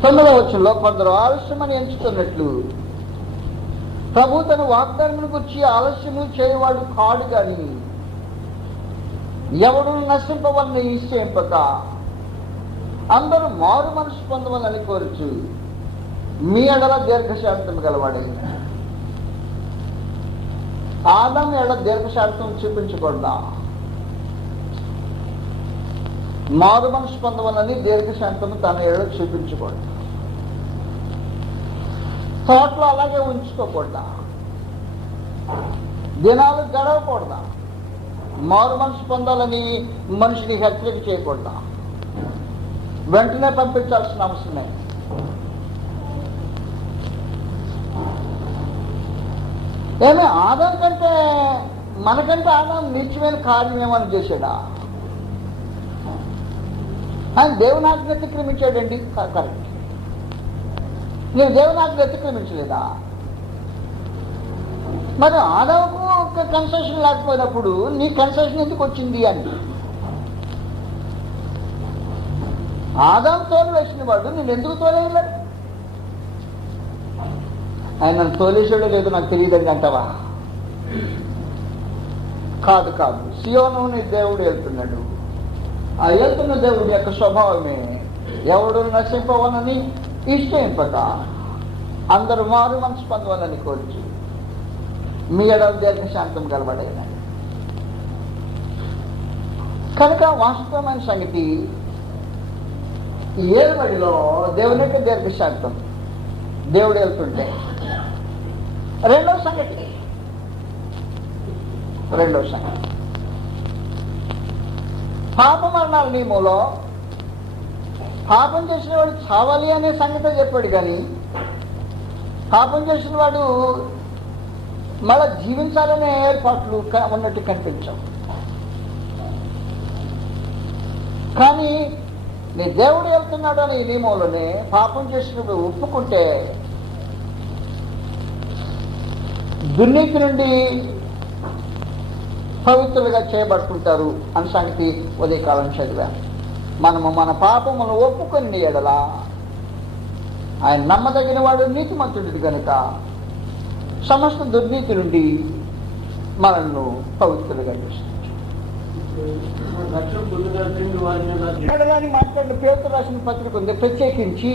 తొమ్మిదవ వచనంలో కొందరు ఆలస్యమని ఎంచుతున్నట్లు ప్రభు తన వాగ్దానమును గురించి ఆలస్యము చేయవాడు కాడు గాని ఎవడు నశింపవలని నిశ్చయింపక అందరూ మారు మనసు పొందవలని కోరుచు మీ ఎడల దీర్ఘశాంతం గలవాడే. ఆదాము ఎడల దీర్ఘశాంతం చూపించకూడదా? మారు మనసు పొందవలని దీర్ఘశాంతము తన ఎడల చూపించకూడదు. తోటలో అలాగే ఉంచుకోకూడదా? దినాలు గడవకూడదా? మారు మనసు పొందాలని మనిషిని హెచ్చరిక చేయకూడదా? వెంటనే పంపించాల్సిన అవసరమే. ఏమి ఆదాం కంటే మనకంటే ఆదాం నిత్యమైన కార్యం ఏమని చేశాడా? ఆయన దేవుని ఆజ్ఞ అతిక్రమించాడండి. కరెక్ట్. నువ్వు దేవుని ఆజ్ఞ అతిక్రమించలేదా? మరి ఆదాముకు ఒక కన్సెషన్ లేకపోయినప్పుడు నీ కన్సెషన్ ఎందుకు వచ్చింది అని ఆదాము తోలు వేసిన వాడు నేను ఎందుకు తోలేయలేదు? ఆయన నన్ను తోలేసాడో లేదో నాకు తెలియదండి అంటావా? కాదు కాదు, సియోను నీ దేవుడు వెళ్తున్నాడు. ఆ వెళ్తున్న దేవుడి యొక్క స్వభావమే ఎవడు నశింపవలని ఇష్టంపక అందరూ మారు మనసు పొందవాలని కోరుచు మీ ఎడల దీర్ఘశాంతం గలవాడైన. కనుక వాస్తవమైన సంగతి ఈ ఏలుబడిలో దేవుని యొక్క దీర్ఘశాంతం దేవుడు వెళ్తుంటే. రెండో సంగతి పాప మరణాల నియమంలో పాపం చేసిన వాడు చావాలి అనే సంగతి చెప్పాడు, కానీ పాపం చేసిన వాడు మళ్ళా జీవించాలనే ఏర్పాట్లు ఉన్నట్టు కనిపించవు. కానీ నీ దేవుడు వెళ్తున్నాడు అని ఈ నియమంలోనే పాపం చేసినప్పుడు ఒప్పుకుంటే దుర్నీతి నుండి పవిత్రులుగా చేయబడుతుంటారు అని సంగతి ఉదయకాలం చదివాను. మనము మన పాపమును ఒప్పుకొని ఎడల ఆయన నమ్మదగిన వాడు నీతిమంతుడు కనుక సమస్త దుర్నీతి నుండి మనల్ని పవిత్రులుగా చేస్తుంది. మాట్లాడిన పేతురు రాసిన పత్రిక ఉంది, ప్రత్యేకించి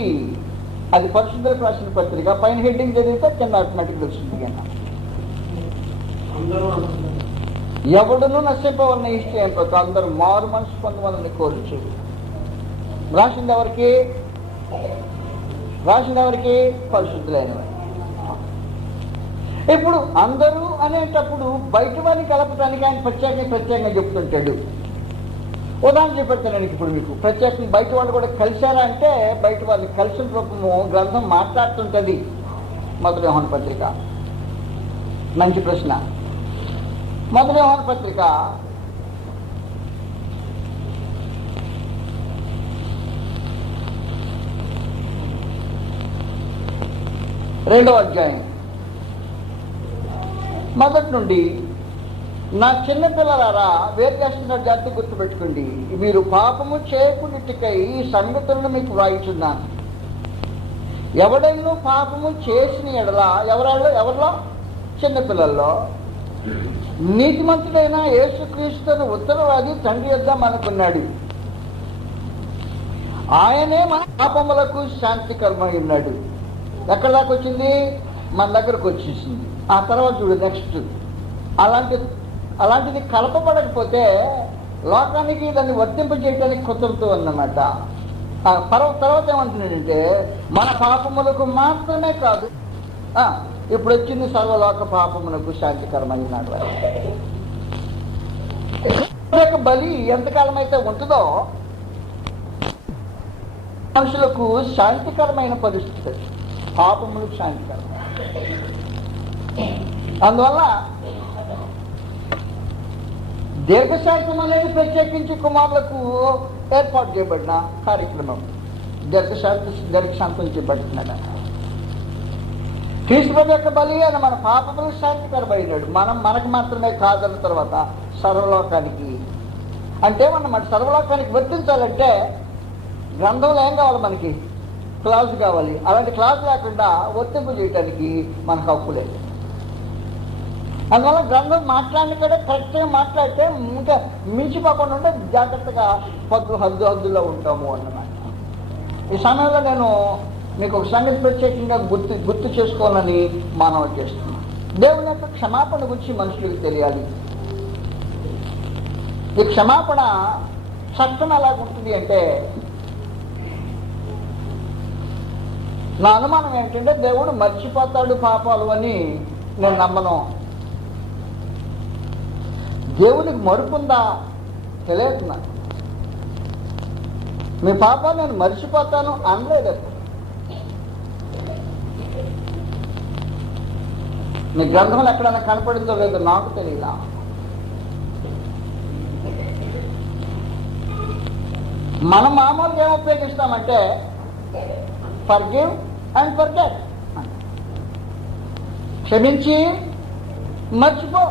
అది పరిశుద్ధులకు రాసిన పత్రిక. పైన హెడ్డింగ్ చదివితే కింద ఆటోమేటిక్ తెలుస్తుంది. ఎవడును నశింపవలని ఇష్టం అందరూ మారు మనసు పొందవాలని కోరుచు రాసింది ఎవరికి? పరిశుద్ధులైన వారు. ఇప్పుడు అందరూ అనేటప్పుడు బయట వారిని కలపడానికి ఆయన ప్రత్యేకంగా చెప్తుంటాడు. ఉదాహరణ చెప్పేస్తాను ఇప్పుడు మీకు. ప్రత్యేకంగా బయట వాళ్ళు కూడా కలిశారా అంటే బయట వాళ్ళు కలిసిన రూపము గ్రంథం మాట్లాడుతుంటుంది. మొదటి యోహాను పత్రిక. మంచి ప్రశ్న. మొదటి యోహాను పత్రిక 2వ అధ్యాయం మొదటి నుండి, నా చిన్నపిల్లలారా వేరు చేస్తున్న జాతి గుర్తుపెట్టుకోండి, మీరు పాపము చేయకున్నట్టుకై ఈ సంగతులను మీకు వ్రాయిచున్నాను. ఎవడైనా పాపము చేసిన ఎడల ఎవరిలో? చిన్నపిల్లల్లో నీతిమంతుడైన యేసుక్రీస్తును ఉత్తరవాది తండ్రి యొద్ద మనకున్నాడు. ఆయనే మన పాపములకు శాంతికరమై ఉన్నాడు. ఎక్కడి దాకా వచ్చింది? మన దగ్గరకు వచ్చేసింది. ఆ తర్వాత చూడు నెక్స్ట్. అలాంటిది కలపబడకపోతే లోకానికి దాన్ని వర్తింపజేయడానికి కుదరదు అన్నమాట. తర్వాత ఏమంటున్నాడంటే మన పాపములకు మాత్రమే కాదు, ఇప్పుడు వచ్చింది సర్వలోక పాపములకు శాంతికరమైనాడు. బలి ఎంతకాలం అయితే ఉంటుందో మనుషులకు శాంతికరమైన పరిస్థితి, పాపములకు శాంతికరం. అందువల్ల దీర్ఘశాంతం అనేది ప్రత్యేకించి కుమారులకు ఏర్పాటు చేయబడిన కార్యక్రమం. దీర్ఘశాంతం చేయబడుతున్నాడు. క్రీస్తు యొక్క బలి అని మన పాపములకు శాంతికరమైనాడు. మనకు మాత్రమే కాదన్న తర్వాత సర్వలోకానికి. అంటే మన సర్వలోకానికి వర్తించాలంటే గ్రంథంలో ఏం కావాలి? మనకి క్లాజ్ కావాలి. అలాంటి క్లాజ్ లేకుండా వర్తింపు చేయడానికి మనకు హక్కు లేదు. అందువల్ల గ్రంథం మాట్లాడిన కూడా కరెక్ట్గా మాట్లాడితే ఇంకా మించిపోకుండా ఉంటే జాగ్రత్తగా హద్దులో ఉంటాము అన్నమాట. ఈ సమయంలో నేను మీకు ఒక సంగతి ప్రత్యేకంగా గుర్తు చేసుకోవాలని మనవి చేస్తున్నాను. దేవుని యొక్క క్షమాపణ గురించి మనుషులకు తెలియాలి. ఈ క్షమాపణ చట్టం ఎలాగుంటుంది అంటే, నా అనుమానం ఏంటంటే దేవుడు మర్చిపోతాడు పాపాలు అని నేను నమ్మను. దేవునికి మరుపుందా తెలియదు నాకు. మీ పాపాలు నేను మర్చిపోతాను అనలేదు. మీ గ్రంథంలో ఎక్కడైనా కనపడిందో లేదో నాకు తెలియదా. మనం మామూలుగా ఏం ఉపయోగిస్తామంటే ఫర్గివ్ అండ్ ఫర్గెట్, క్షమించి మర్చిపో.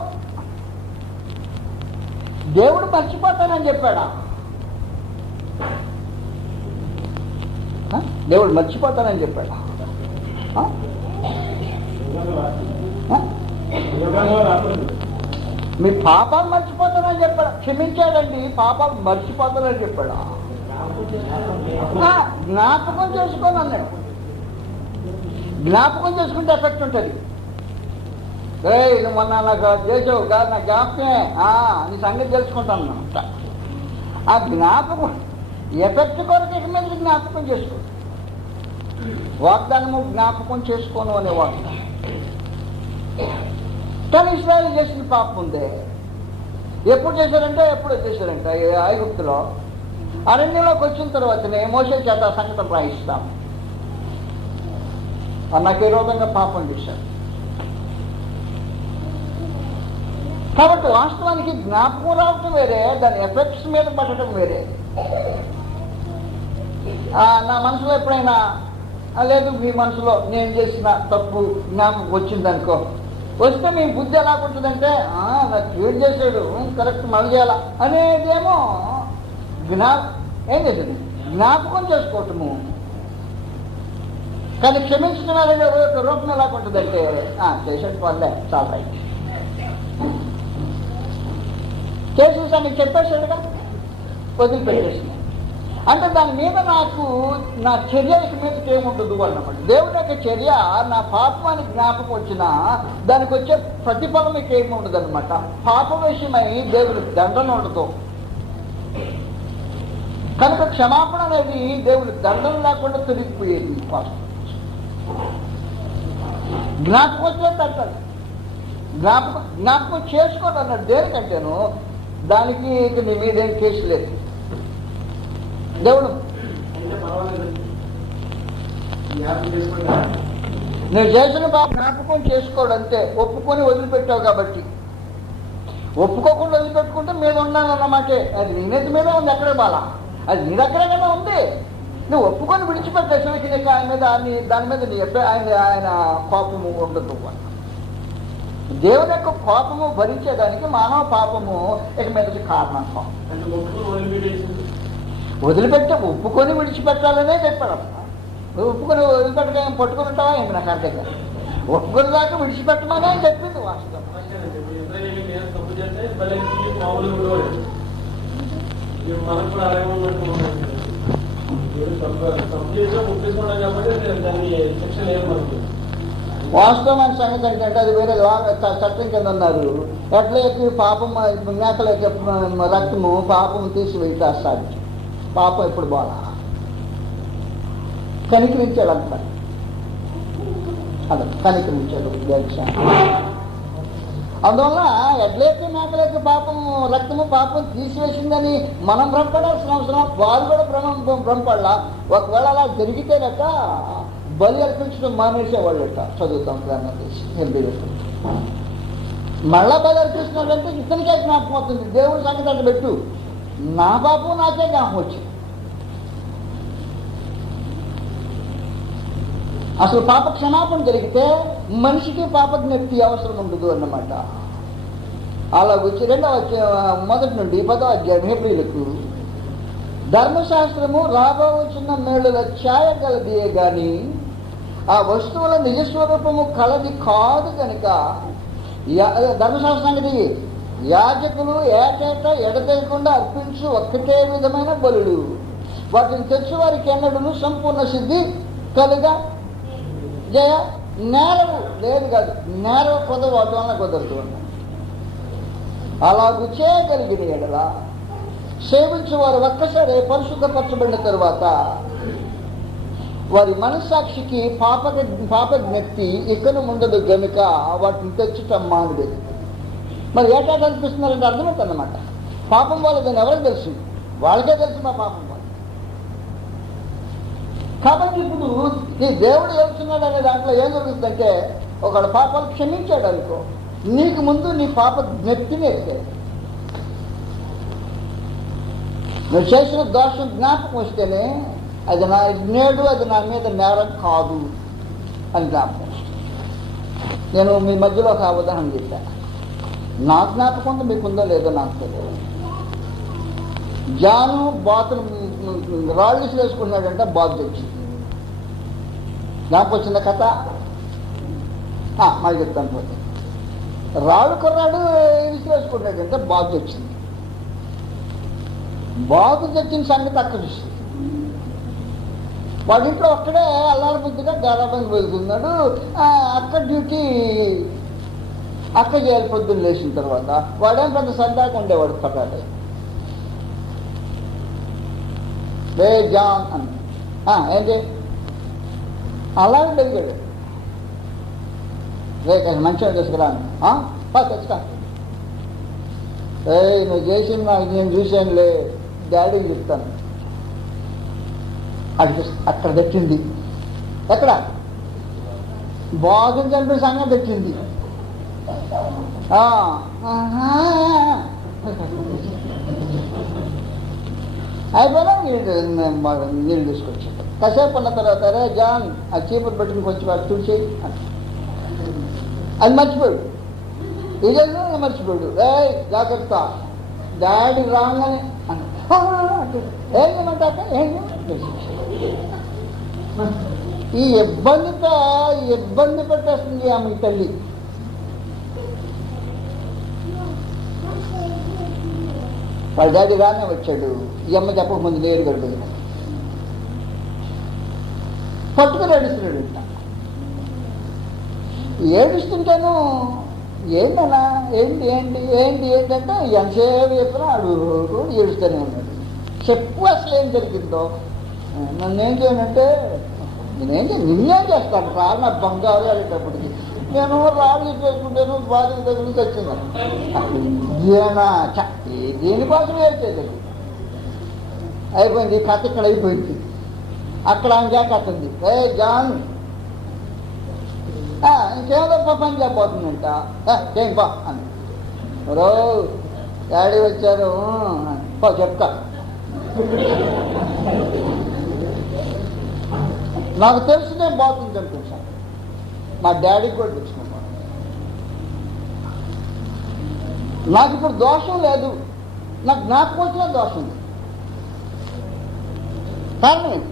దేవుడు మర్చిపోతానని చెప్పాడా? దేవుడు మర్చిపోతానని చెప్పాడా? మీ పాపాలు మర్చిపోతానని చెప్పాడా? క్షమించాడండి, పాపాలు మర్చిపోతానని చెప్పాడా? జ్ఞాపకం చేసుకోని అన్నాడు. జ్ఞాపకం చేసుకుంటే ఎఫెక్ట్ ఉంటుంది. నువ్వు మొన్న నాకు చేసావు కాదు, నా జ్ఞాపకమే, నీ సంగతి తెలుసుకుంటాను అనమాట. ఆ జ్ఞాపకం ఎఫెక్ట్ కొరకు ఇక మీద జ్ఞాపకం చేసుకో. వాగ్దానము జ్ఞాపకం చేసుకోను అనే వాగ్దానం. కానీ ఇశ్రాయేలు చేసిన పాపం ఉందే. ఎప్పుడు చేశారంటే ఐగుప్తులో అరణ్యంలోకి వచ్చిన తర్వాతనే మోషే చేత సంగతం రాయిస్తాం. నాకు విరోధంగా పాపం చేశారు. కాబట్టి వాస్తవానికి జ్ఞాపకం రావటం వేరే, దాని ఎఫెక్ట్స్ మీద పడటం వేరే. నా మనసులో ఎప్పుడైనా లేదు, మీ మనసులో నేను చేసిన తప్పు జ్ఞాపకం వచ్చిందనుకో, వస్తే మీ బుద్ధి ఎలా ఉంటుందంటే నాకు క్రియేట్ చేశాడు కరెక్ట్ మళ్ళీ చేయాలా అనేదేమో ఏం చేసింది జ్ఞాపకం చేసుకోవటము. కానీ క్షమించడం అనేది రూపం ఎలా ఉంటుందంటే చేసేట వాళ్ళే చాలా రైట్ చేసేసా నీకు చెప్పేసాడుగా వదిలిపెట్టేసి. అంటే దాని మీద నా చర్య మీద ఏముంటుంది అన్నమాట. దేవుని యొక్క చర్య నా పాపానికి జ్ఞాపకం వచ్చినా దానికి వచ్చే ప్రతిఫలం మీకు ఏముండదు అనమాట. పాప విషయమై దేవుడికి దండన ఉండదు. కనుక క్షమాపణ అనేది దేవుని దండం లేకుండా తొలగిపోయేది. జ్ఞాపకం తగ్గాలి, జ్ఞాపకం చేసుకోండి అన్నాడు. దేనికంటేను దానికి ఇక నీ మీదేం కేసు లేదు. దేవుడు నువ్వు చేసిన బాబు జ్ఞాపకం చేసుకోడంతే. ఒప్పుకొని వదిలిపెట్టావు కాబట్టి. ఒప్పుకోకుండా వదిలిపెట్టుకుంటే మీద ఉండాలన్నమాటే. అది నీ మీద ఉంది, ఎక్కడే బాల, అది నీ దగ్గరగానే ఉంది. నువ్వు ఒప్పుకొని విడిచిపెట్టేసరికి నీకు ఆయన మీద దాని మీద నీ ఆయన కోపము ఉండదు. దేవుని యొక్క కోపము భరించేదానికి మానవ పాపము ఇక మీదకి కారణం. వదిలిపెట్టే ఒప్పుకొని విడిచిపెట్టాలనే చెప్పాడు. ఒప్పుకొని వదిలిపెట్టగా పట్టుకుని ఉంటావా ఏంటి? నాకు అర్థం కాదు. ఒప్పుకొని దాకా విడిచిపెట్టమనే చెప్పింది వాస్తవం. వాస్తవమైన సంగతి ఏంటంటే అది వేరే చట్టం కింద ఉన్నారు. ఎట్లయితే పాపం మేకల రక్తము పాపము తీసివేస్తాడు. పాపం ఎప్పుడు బాగా కనికరించాడు అంటారు. అలా కనికరించాడు. అందువల్ల ఎట్లయితే మేకలకి పాపం రక్తము పాపం తీసివేసిందని మనం భ్రమపడాల్సిన అవసరం, వాళ్ళు కూడా భ్రమపడలా. ఒకవేళ అలా జరిగితేనట బలి అర్పించడం మానేసేవాళ్ళట. చదువుతాం ప్రాణం చేసి మళ్ళా బలి అర్పిస్తున్నాడంటే ఇతనికే జ్ఞాపకం అవుతుంది. దేవుడి సంగతి అట్లా పెట్టు, నా పాపం నాకే జ్ఞాపకం వచ్చింది. అసలు పాప క్షమాపణ జరిగితే మనిషికి పాప జ్ఞప్తి అవసరం ఉండదు అన్నమాట. అలా వచ్చి మొదటి నుండి 10వ అధ్యాయం హెబ్రీయులకు ధర్మశాస్త్రము రాబోచున్న మేలుల ఛాయ కలదియే గాని ఆ వస్తువుల నిజస్వరూపము కలది కాదు కనుక ధర్మశాస్త్రానికి యాజకులు ఏటేటా ఎడతెగకుండా అర్పించు ఒక్కటే విధమైన బలులు వాటిని తెచ్చి వారికి ఎన్నడూ సంపూర్ణ సిద్ధి కలుగా జయ నేరవు లేదు కాదు, నేరవు కుదరదు, వాటి వలన కుదరదు అన్న. అలాగూ చేయగలిగిన ఎడల సేవించే వారు ఒక్కసారి పరిశుద్ధపరచబడిన తరువాత వారి మనస్సాక్షికి పాప జ్ఞప్తి ఇకను ఉండదు గనుక వాటిని తెచ్చుటం మానలేదు. మరి ఏటాట అనిపిస్తున్నారంటే అర్థమవుతుంది అన్నమాట. పాపం వాళ్ళదని ఎవరికి తెలుసు? వాళ్ళకే తెలుసు మా పాపం వాళ్ళు. కాబట్టి ఇప్పుడు ఈ దేవుడు వెళ్తున్నాడు అనే దాంట్లో ఏం జరుగుతుందంటే ఒకడు పాపాలు క్షమించాడు అనుకో, నీకు ముందు నీ పాప జ్ఞప్తిని ఎత్తాడు. నువ్వు చేసిన దోషం జ్ఞాపకం వస్తేనే అది నా నేడు అది నా మీద నేరం కాదు అని జ్ఞాపకం వస్తుంది. నేను మీ మధ్యలో ఒక ఉదాహరణ చెప్పాను. నా జ్ఞాపకం మీకుందో లేదో నాకు తెలియదు. జాను బాతులు రాళ్ళు వేసుకున్నాడంటే బాతు వచ్చింది. జ్ఞాపకం వచ్చింది కథ. మళ్ళీ చెప్తాను పోతే రాళ్ళు కొన్నాడు విసిరేసుకున్నాడంటే బాతు వచ్చింది. బాతు తెచ్చిన సంగతి అక్కడ చూస్తుంది. వాడింట్లో ఒక్కడే అల్లాల బుద్ధిగా గారాబంది వెళ్తున్నాడు. అక్క డ్యూటీ అక్క చేయాలి. పొద్దున్న లేచిన తర్వాత వాడేం పెద్ద సరదాగా ఉండేవాడు. పట్టాడు రే జాన్ అని ఏంటి అలాగే అడిగాడు. రే మంచిగా తీసుకురాను తెచ్చుకా. నువ్వు చేసిన నాకు నేను చూశానులే, డాడీకి చెప్తాను. అక్కడ తెచ్చింది. ఎక్కడ బాగుంది చంపిన సంగతి తెచ్చింది. అయిపోయినా నీళ్ళు తీసుకొచ్చాడు. కాసేపు ఉన్న తర్వాత రే జాన్ ఆ చీపురు పెట్టుకుని వచ్చి వాడు తుడిచేయి అది మర్చిపోయాడు. ఇదేదో మర్చిపోయాడు. జాగ్రత్త డాడీ రాగానే ఏం చేయమంటాక ఏం ఈ ఇబ్బంది పెట్టేస్తుంది ఆమె తల్లి. వాళ్ళ డాడీ రానే వచ్చాడు. ఈ అమ్మ చెప్పకముందు నేరు గడుపు పట్టుకుని ఏడుస్తున్నాడు. ఏడుస్తుంటాను ఏంటన్నా ఏంటి ఏంటి ఏంటి ఏంటంటే ఎంతసేపు చెప్పినా ఆడు ఏడుస్తూనే ఉన్నాడు. చెప్పు అసలు ఏం జరిగిందో. నన్నేం చేయనంటే నిన్నేం చేస్తాను రా నా బంగారు అనేటప్పటికి నేను రాళ్ళు చేసుకుంటాను బాధ్యత తగిలిసి వచ్చిందని. దీనికోసం ఏం చేయలేదు. అయిపోయింది కథ, ఇక్కడ అయిపోయింది. అక్కడ అంగా కథ ఉంది. జాన్ ఇంకేదో పని చెప్పబోతుందంట. ఏం పా అని రో డాడీ వచ్చారు చెప్తా. నాకు తెలిసి నేను బాగుంది అనిపించాను. మా డాడీకి కూడా తెచ్చుకున్నాను. నాకు ఇప్పుడు దోషం లేదు, నాకు జ్ఞాపకం వచ్చిన దోషం ఉంది. కారణం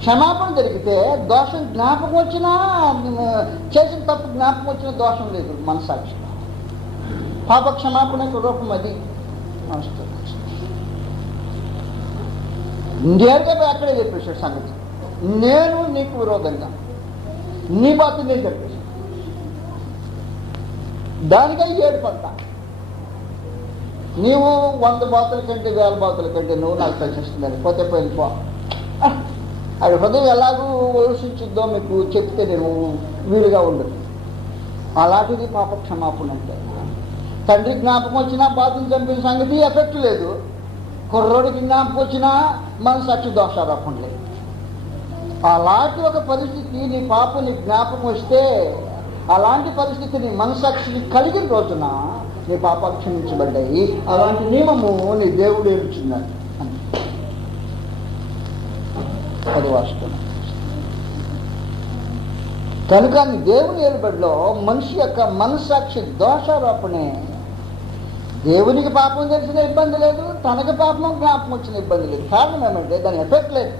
క్షమాపణ జరిగితే దోషం జ్ఞాపకం వచ్చినా, చేసిన తప్పు జ్ఞాపకం వచ్చిన దోషం లేదు. మనసాక్షి పాప క్షమాపణ రూపం అది. నేరుగా అక్కడే చెప్పేశాడు సంగతి. నేను నీకు విరోధంగా నీ బాధ నేను చెప్పేశాను. దానికై ఏడుపడతా. నీవు 100 బాతుల కంటే 1000 బాతుల కంటే నువ్వు నాకు ప్రశ్నిస్తుందని పోతే పోయిపో. అది హృదయం ఎలాగూ వర్షించుద్దో మీకు చెప్తే నేను వీలుగా ఉండదు. అలాంటిది పాప క్షమాపణ అంటే. తండ్రి జ్ఞాపకం వచ్చినా బాతులు చంపిన సంగతి ఎఫెక్ట్ లేదు. కుర్రోడికి జ్ఞాపకం వచ్చినా మనసాక్షి దోషారోపణ లేదు. అలాంటి ఒక పరిస్థితి నీ పాప నీ జ్ఞాపకం వస్తే, అలాంటి పరిస్థితి నీ మనసాక్షిని కలిగిన రోజున నీ పాపాలు క్షమించబడ్డాయి. అలాంటి నియమము నీ దేవుడు ఏర్చున్నాడు అని అది వాస్తవం. కనుక నీ దేవుని ఏలుబడిలో మనిషి యొక్క మనసాక్షి దోషారోపణే. దేవునికి పాపం తెలిసిన ఇబ్బంది లేదు, తనకి పాపం జ్ఞాపకం వచ్చిన ఇబ్బంది లేదు. కారణం ఏమంటే దాని ఎఫెక్ట్ లేదు,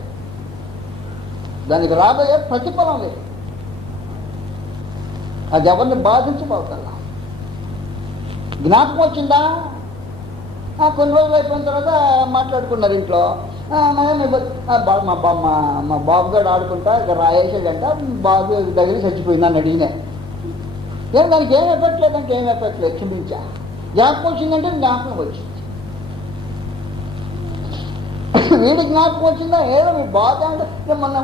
దానికి రాబోయే ప్రతిఫలం లేదు. అది ఎవరిని బాధించబోతల్లా. జ్ఞాపకం వచ్చిందా, కొన్ని రోజులు అయిపోయిన తర్వాత మాట్లాడుకున్నారు ఇంట్లో. మా బాబు గారు ఆడుకుంటా ఇక రాయేసాడంట, బాబు దగ్గర చచ్చిపోయిందని అడిగినా. దానికి ఏం ఎఫెక్ట్ లేదంటే ఏం ఎఫెక్ట్ లేదు, క్షమించా. జ్ఞాపకం వచ్చిందంటే జ్ఞాపకం వచ్చింది. వీడి జ్ఞాపకం వచ్చిందా, ఏదో మీ బాధ అంటే మొన్న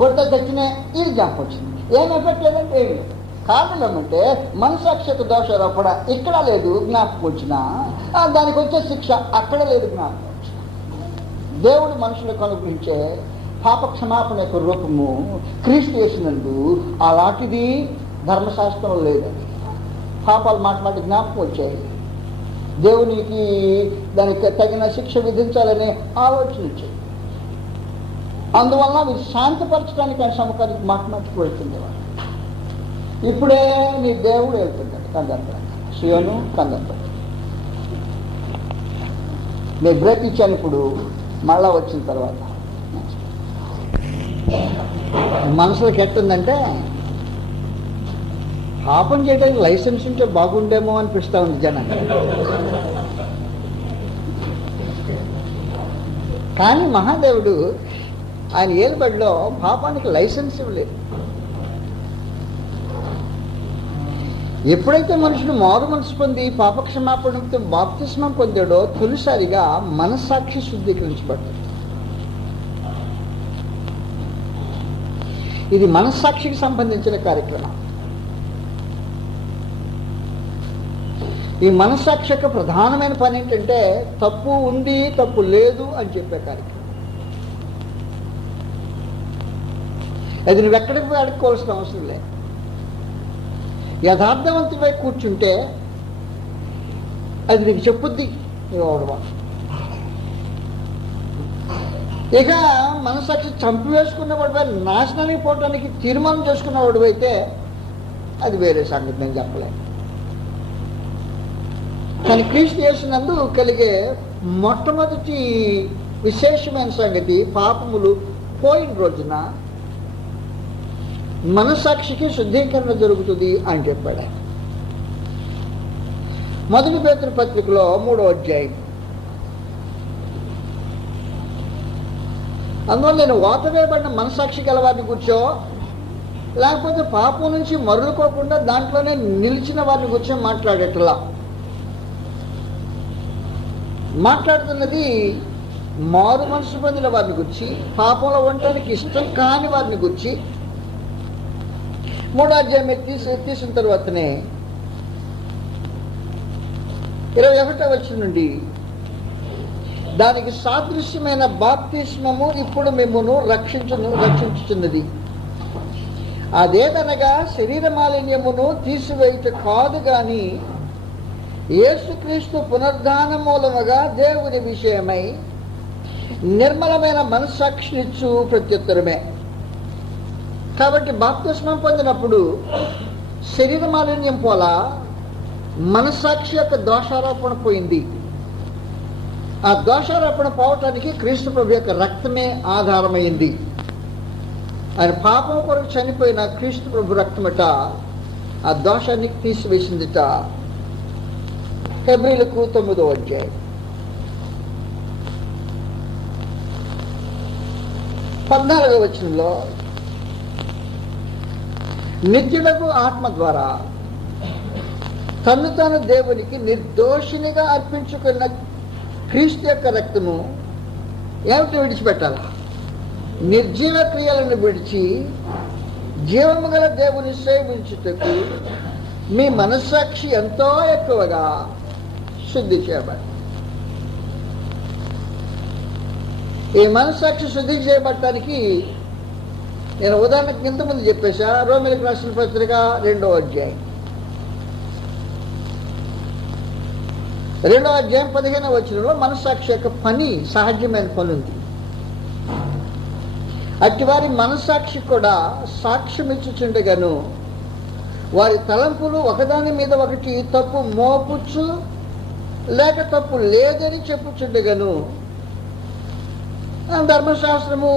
కొత్త చచ్చినా ఇది జ్ఞాపకం వచ్చింది. ఏం ఎఫెక్ట్ లేదంటే ఏమి లేదు. కారణం ఏమంటే మనసాక్షిక దోషారోపణ ఇక్కడ లేదు, జ్ఞాపకం వచ్చినా దానికి వచ్చే శిక్ష అక్కడ లేదు, జ్ఞాపకం వచ్చిన. దేవుడు మనుషులకు అనుగ్రహించే పాప క్షమాపణ యొక్క రూపము క్రీస్తు యేసునందు అలాంటిది ధర్మశాస్త్రం లేదని. పాపాలు మాట్లాడి జ్ఞాపకం వచ్చాయి. దేవునికి దానికి తగిన శిక్ష విధించాలనే ఆలోచన వచ్చాయి. అందువల్ల మీరు శాంతిపరచడానికి ఆయన సమకానికి మాట్లాడుకువెళ్తుండేవాడు. ఇప్పుడే నీ దేవుడు వెళ్తున్నాడు కందర్పడంగా, సియోను కందర్పడ. నేను బ్రేక్ ఇచ్చాను. ఇప్పుడు మళ్ళా వచ్చిన తర్వాత మనసులోకి ఎట్టుందంటే పాపం చేయడానికి లైసెన్స్ ఉంటే బాగుండేమో అనిపిస్తూ ఉంది జనాన్ని. కానీ మహాదేవుడు ఆయన ఏలుబడిలో పాపానికి లైసెన్స్ ఇవ్వలేదు. ఎప్పుడైతే మనుషుడు మారు మనసు పొంది పాపక్షమాపణతో బాప్తిస్మం పొందాడో తొలిసారిగా మనస్సాక్షి శుద్ధీకరించబడ్డాడు. ఇది మనస్సాక్షికి సంబంధించిన కార్యక్రమం. ఈ మనస్సాక్షి యొక్క ప్రధానమైన పని ఏంటంటే తప్పు ఉంది, తప్పు లేదు అని చెప్పే కార్యక్రమం. అది నువ్వు ఎక్కడికి పోయి అడుక్కోవాల్సిన అవసరం లేదు. యథార్థవంతుడై కూర్చుంటే అది నీకు చెప్పుద్ది. ఇక మనసాక్షి చంపివేసుకున్నవాడు, నాశనానికి పోవడానికి తీర్మానం చేసుకున్నవాడు అయితే అది వేరే సంగతి, నేను చెప్పలేను. కానీ క్రీస్తు యేసునందు కలిగే మొట్టమొదటి విశేషమైన సంగతి పాపములు పోయిన రోజున మనస్సాక్షికి శుద్ధీకరణ జరుగుతుంది అని చెప్పాడు. మొదటి పేతురు పత్రికలో 3వ అధ్యాయం. అందువల్ల నేను ఓతవేయబడిన మనస్సాక్షి గలవారిని కూర్చో, లేకపోతే పాపం నుంచి మరలుకోకుండా దాంట్లోనే నిలిచిన వారిని కూర్చో మాట్లాడేట్లా. మాట్లాడుతున్నది మారు మనసు పొందిన వారిని గురించి, పాపంలో ఉండటానికి ఇష్టం కాని వారిని గురించి. 3వ అధ్యాయం తీసిన తర్వాతనే 21వ వచనం నుండి దానికి సాదృశ్యమైన బాప్తిస్మము ఇప్పుడు మిమ్మును రక్షించుచున్నది. అదేదనగా శరీర మాలిన్యమును తీసివేయుట కాదు గాని యేసుక్రీస్తు పునరుద్ధాన మూలముగా దేవుని విషయమై నిర్మలమైన మనస్సాక్షినిచ్చు ప్రత్యుత్తరమే. కాబట్టి బాప్తిస్మం పొందినప్పుడు శరీర మాలిన్యం పోలా మనస్సాక్షి యొక్క దోషారోపణ పోయింది. ఆ దోషారోపణ పోవటానికి క్రీస్తు ప్రభు యొక్క రక్తమే ఆధారమైంది. ఆయన పాపం కొరకు చనిపోయిన క్రీస్తు ప్రభు రక్తమట ఆ దోషాన్ని తీసివేసిందిట. హెబ్రీలకు 9వ అధ్యాయం 14వ వచనంలో నిత్యులకు ఆత్మ ద్వారా తను తాను దేవునికి నిర్దోషినిగా అర్పించుకున్న క్రీస్తు యొక్క రక్తము ఏమిటి విడిచిపెట్టాల? నిర్జీవ క్రియలను విడిచి జీవము గల దేవుని సేవించుటకు మీ మనస్సాక్షి ఎంతో ఎక్కువగా శుద్ధి చేయబడి. ఈ మనస్సాక్షి శుద్ధి చేయబడటానికి నేను ఉదాహరణకు ఇంతకుముందు చెప్పేశా. రోమిలకు రాసిన పత్రిక 2వ అధ్యాయం 15వ వచనంలో మనస్సాక్షి యొక్క పని, సహజమైన పని ఉంది. అట్టివారి మనస్సాక్షి కూడా సాక్ష్యం ఇచ్చుచుండగాను వారి తలంపులు ఒకదాని మీద ఒకటి తప్పు మోపుచ్చు లేక తప్పు లేదని చెప్పుచుండగాను ధర్మశాస్త్రము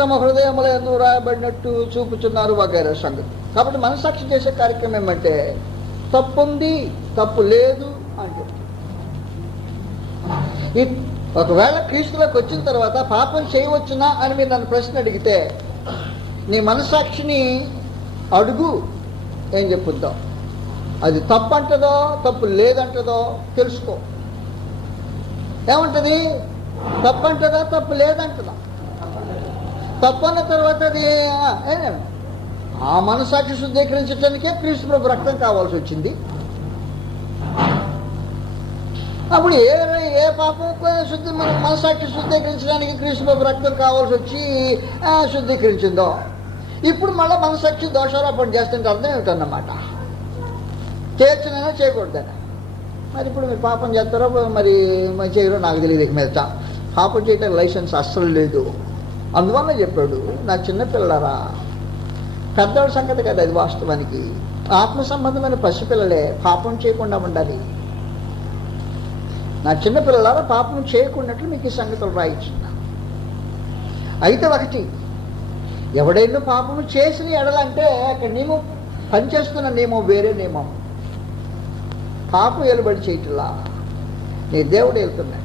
తమ హృదయముల యందు రాయబడినట్టు చూపుచున్నారు వగైరా సంగతి. కాబట్టి మనస్సాక్షి చేసే కార్యక్రమం ఏమంటే తప్పు ఉంది, తప్పు లేదు అని చెప్తుంది. ఒకవేళ క్రీస్తులోకి వచ్చిన తర్వాత పాపం చేయవచ్చునా అని మీరు నన్ను ప్రశ్న అడిగితే నీ మనస్సాక్షిని అడుగు, ఏం చెప్పుద్దాం. అది తప్పు అంటదో తప్పు లేదంటదో తెలుసుకో. ఏమంటది? తప్పు అంటదా తప్పు లేదంటదా? తప్పు అన్న తర్వాత అది ఆ మనస్సాక్షి శుద్ధీకరించడానికే క్రీస్తు ప్రభు రక్తం కావాల్సి వచ్చింది. అప్పుడు ఏ పాపం మన మనస్సాక్షి శుద్ధీకరించడానికి క్రీస్తు ప్రభు రక్తం కావాల్సి వచ్చి శుద్ధీకరించిందో ఇప్పుడు మళ్ళీ మనస్సాక్షి దోషారోపణ చేస్తుంటే అర్థం ఏమిటన్నమాట? చేయొచ్చునైనా చేయకూడదనా? మరి ఇప్పుడు మీరు పాపం చేస్తారో మరి చేయరో నాకు తెలియదు. ఇక మీద పాపం చేయడానికి లైసెన్స్ అస్సలు లేదు. అందువల్ల చెప్పాడు, నా చిన్నపిల్లరా, పెద్దవాళ్ళ సంగతి కదా అది. వాస్తవానికి ఆత్మ సంబంధమైన పసిపిల్లలే పాపం చేయకుండా ఉండాలి. నా చిన్నపిల్లలారా పాపం చేయకున్నట్లు మీకు ఈ సంగతులు రాయించున్నా. అయితే ఒకటి, ఎవడైనా పాపము చేసిన ఎడలంటే అక్కడ నియమం పనిచేస్తున్న నియమం వేరే నియమం. పాపం ఏలుబడి చేయట్లా, నీ దేవుడు వెళ్తున్నాడు.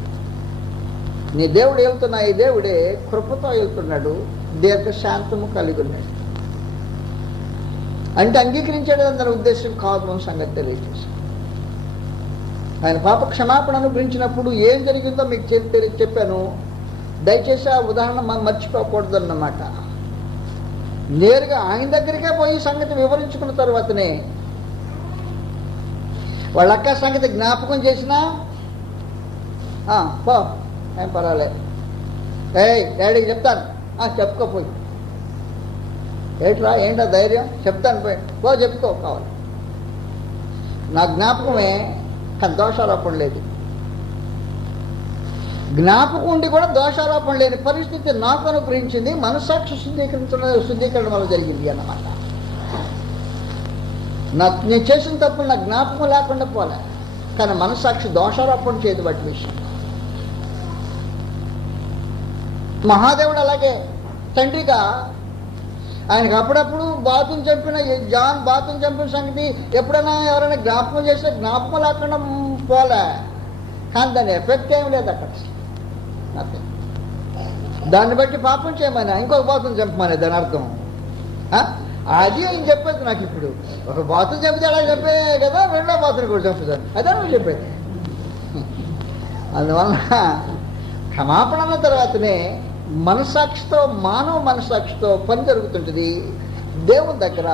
నీ దేవుడు వెళ్తున్నా ఈ దేవుడే కృపతో వెళ్తున్నాడు, దీర్ఘశాంతము కలిగి ఉన్నాడు. అంటే అంగీకరించాడు అందరి ఉద్దేశం కాదు అని సంగతి తెలియజేశాడు. ఆయన పాప క్షమాపణ అనుగ్రహించినప్పుడు ఏం జరిగిందో మీకు చెప్పాను. దయచేసి ఆ ఉదాహరణ మనం మర్చిపోకూడదన్నమాట. నేరుగా ఆయన దగ్గరికే పోయి సంగతి వివరించుకున్న తర్వాతనే వాళ్ళ అక్క సంగతి జ్ఞాపకం చేసినా పో, ఏం పర్వాలేదు, డాడీకి చెప్తాను, చెప్పుకోపోయి ఏంటా ధైర్యం, చెప్తాను పో చెప్పుకో కావాలి. నా జ్ఞాపకమే, కానీ దోషారోపణ లేదు. జ్ఞాపకం ఉండి కూడా దోషారోపణ లేని పరిస్థితి నాకు అనుగ్రహించింది. మనస్సాక్షి శుద్ధీకరణ వల్ల జరిగింది అన్నమాట. నేను చేసిన తప్పులు నా జ్ఞాపకం లేకుండా పోలే, కానీ మనస్సాక్షి దోషారోపణ చేయదు. బట్టి విషయం మహాదేవుడు అలాగే తండ్రిగా ఆయనకు అప్పుడప్పుడు బాతుని జాన్ బాతుని చంపిన సంగతి ఎప్పుడైనా ఎవరైనా జ్ఞాపకం చేస్తే జ్ఞాపకం లేకుండా పోలే, కానీ దాని ఎఫెక్ట్ ఏమి లేదు అక్కడ. దాన్ని బట్టి పాపం చేయమని ఇంకొక బాతుని చంపమని దాని అర్థం. అది ఆయన చెప్పేది నాకు. ఇప్పుడు ఒక బాతుని చంపితే అలా చెప్పే కదా, రెండో బాతుని కూడా చంపుతాను, అదే నువ్వు చెప్పేది. అందువలన క్షమాపణ అన్న తర్వాతనే మనసాక్షితో, మానవ మనసాక్షితో పని జరుగుతుంటుంది. దేవుని దగ్గర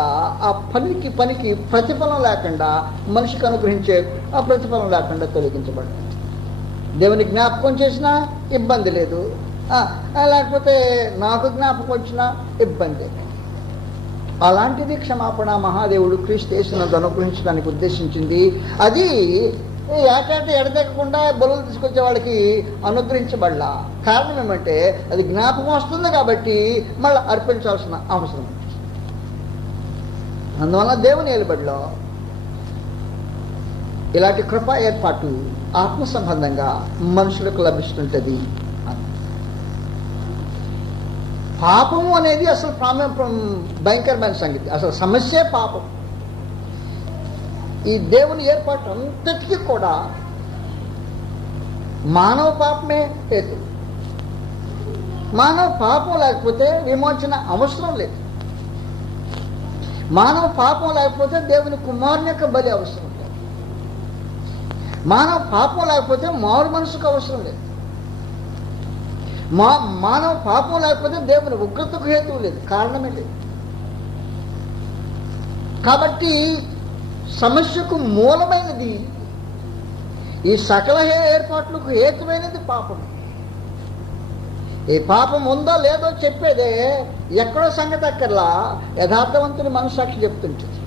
ఆ పనికి ప్రతిఫలం లేకుండా, మనిషికి అనుగ్రహించే ఆ ప్రతిఫలం లేకుండా తొలగించబడింది. దేవుని జ్ఞాపకం చేసినా ఇబ్బంది లేదు, లేకపోతే నాకు జ్ఞాపకం వచ్చినా ఇబ్బంది. అలాంటిది క్షమాపణ మహాదేవుడు క్రీస్తు యేసునందు అనుగ్రహించడానికి ఉద్దేశించింది. అది ఏటాట ఎడతెక్కకుండా బలులు తీసుకొచ్చే వాళ్ళకి అనుగ్రహించబడలా. కారణం ఏమంటే అది జ్ఞాపకం వస్తుంది కాబట్టి మళ్ళీ అర్పించాల్సిన అవసరం ఉంది. అందువల్ల దేవుని ఏలుబడిలో ఇలాంటి కృపా ఏర్పాటు ఆత్మ సంబంధంగా మనుషులకు లభిస్తుంటుంది. పాపము అనేది అసలు భయంకరమైన సంగతి. అసలు సమస్యే పాపం. ఈ దేవుని ఏర్పాటు అంతటికీ కూడా మానవ పాపమే హేతు. మానవ పాపం లేకపోతే విమోచన అవసరం లేదు. మానవ పాపం లేకపోతే దేవుని కుమారుని యొక్క బలి అవసరం లేదు. మానవ పాపం లేకపోతే మారు మనసుకు అవసరం లేదు. మానవ పాపం లేకపోతే దేవుని ఉగ్రతకు హేతువు లేదు, కారణమే లేదు. కాబట్టి సమస్యకు మూలమైనది, ఈ సకల ఏర్పాట్లకు హేతువైనది పాపం. ఈ పాపం ఉందో లేదో చెప్పేదే ఎక్కడో సంగతి అక్కర్లా యథార్థవంతుని మనస్సాక్షి చెప్తుంటుంది.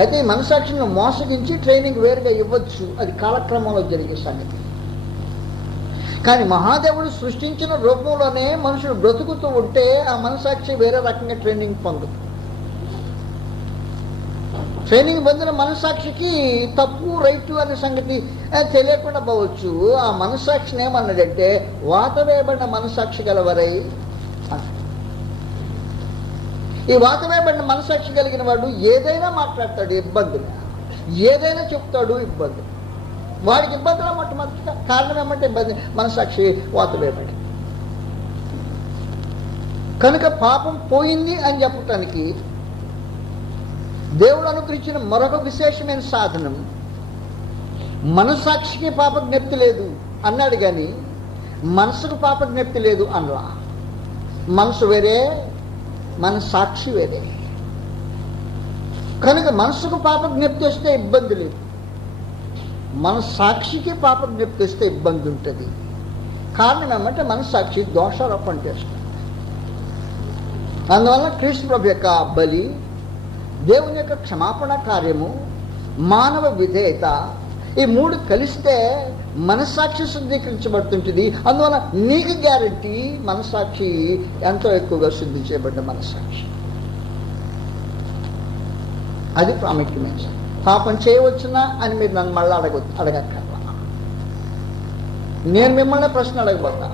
అయితే ఈ మనస్సాక్షిని మోసగించి ట్రైనింగ్ వేరుగా ఇవ్వచ్చు, అది కాలక్రమంలో జరిగే సంగతి. కానీ మహాదేవుడు సృష్టించిన రూపంలోనే మనుషుడు బ్రతుకుతూ ఉంటే ఆ మనస్సాక్షి వేరే రకంగా ట్రైనింగ్ పొందదు. ట్రైనింగ్ పొందిన మనస్సాక్షికి తప్పు రైటు అనే సంగతి తెలియకుండా పోవచ్చు. ఆ మనస్సాక్షిని ఏమన్నాడంటే వాత వేయబడిన మనస్సాక్షి గలవరై. ఈ వాత వేయబడిన మనస్సాక్షి కలిగిన వాడు ఏదైనా మాట్లాడతాడు ఇబ్బందులు, ఏదైనా చెప్తాడు ఇబ్బందులు. వాడికి ఇబ్బందులు మొట్టమొదటిగా కారణం ఏమంటే ఇబ్బంది, మనస్సాక్షి వాత వేయబడి. కనుక పాపం పోయింది అని చెప్పటానికి దేవుడు అనుగ్రహించిన మరొక విశేషమైన సాధనం, మనస్సాక్షికి పాప జ్ఞప్తి లేదు అన్నాడు, కానీ మనసుకు పాప జ్ఞప్తి లేదు అనలా. మనసు వేరే, మన సాక్షి వేరే. కనుక మనసుకు పాప జ్ఞప్తి వస్తే ఇబ్బంది లేదు, మన సాక్షికి పాప జ్ఞప్తి వస్తే ఇబ్బంది ఉంటుంది. కారణం ఏమంటే మనస్సాక్షి దోషారోపణ చేస్తుంది. అందువల్ల క్రీస్తు ప్రభు యొక్క బలి, దేవుని యొక్క క్షమాపణ కార్యము, మానవ విధేయత, ఈ మూడు కలిస్తే మనస్సాక్షి శుద్ధీకరించబడుతుంటుంది. అందువల్ల నీకు గ్యారంటీ మనస్సాక్షి ఎంతో ఎక్కువగా శుద్ధి చేయబడ్డ మనస్సాక్షి. అది ప్రాముఖ్యమైన. పాపం చేయవచ్చునా అని మీరు నన్ను మళ్ళీ అడగక్కర్లా. నేను మిమ్మల్ని ప్రశ్న అడగబోతా,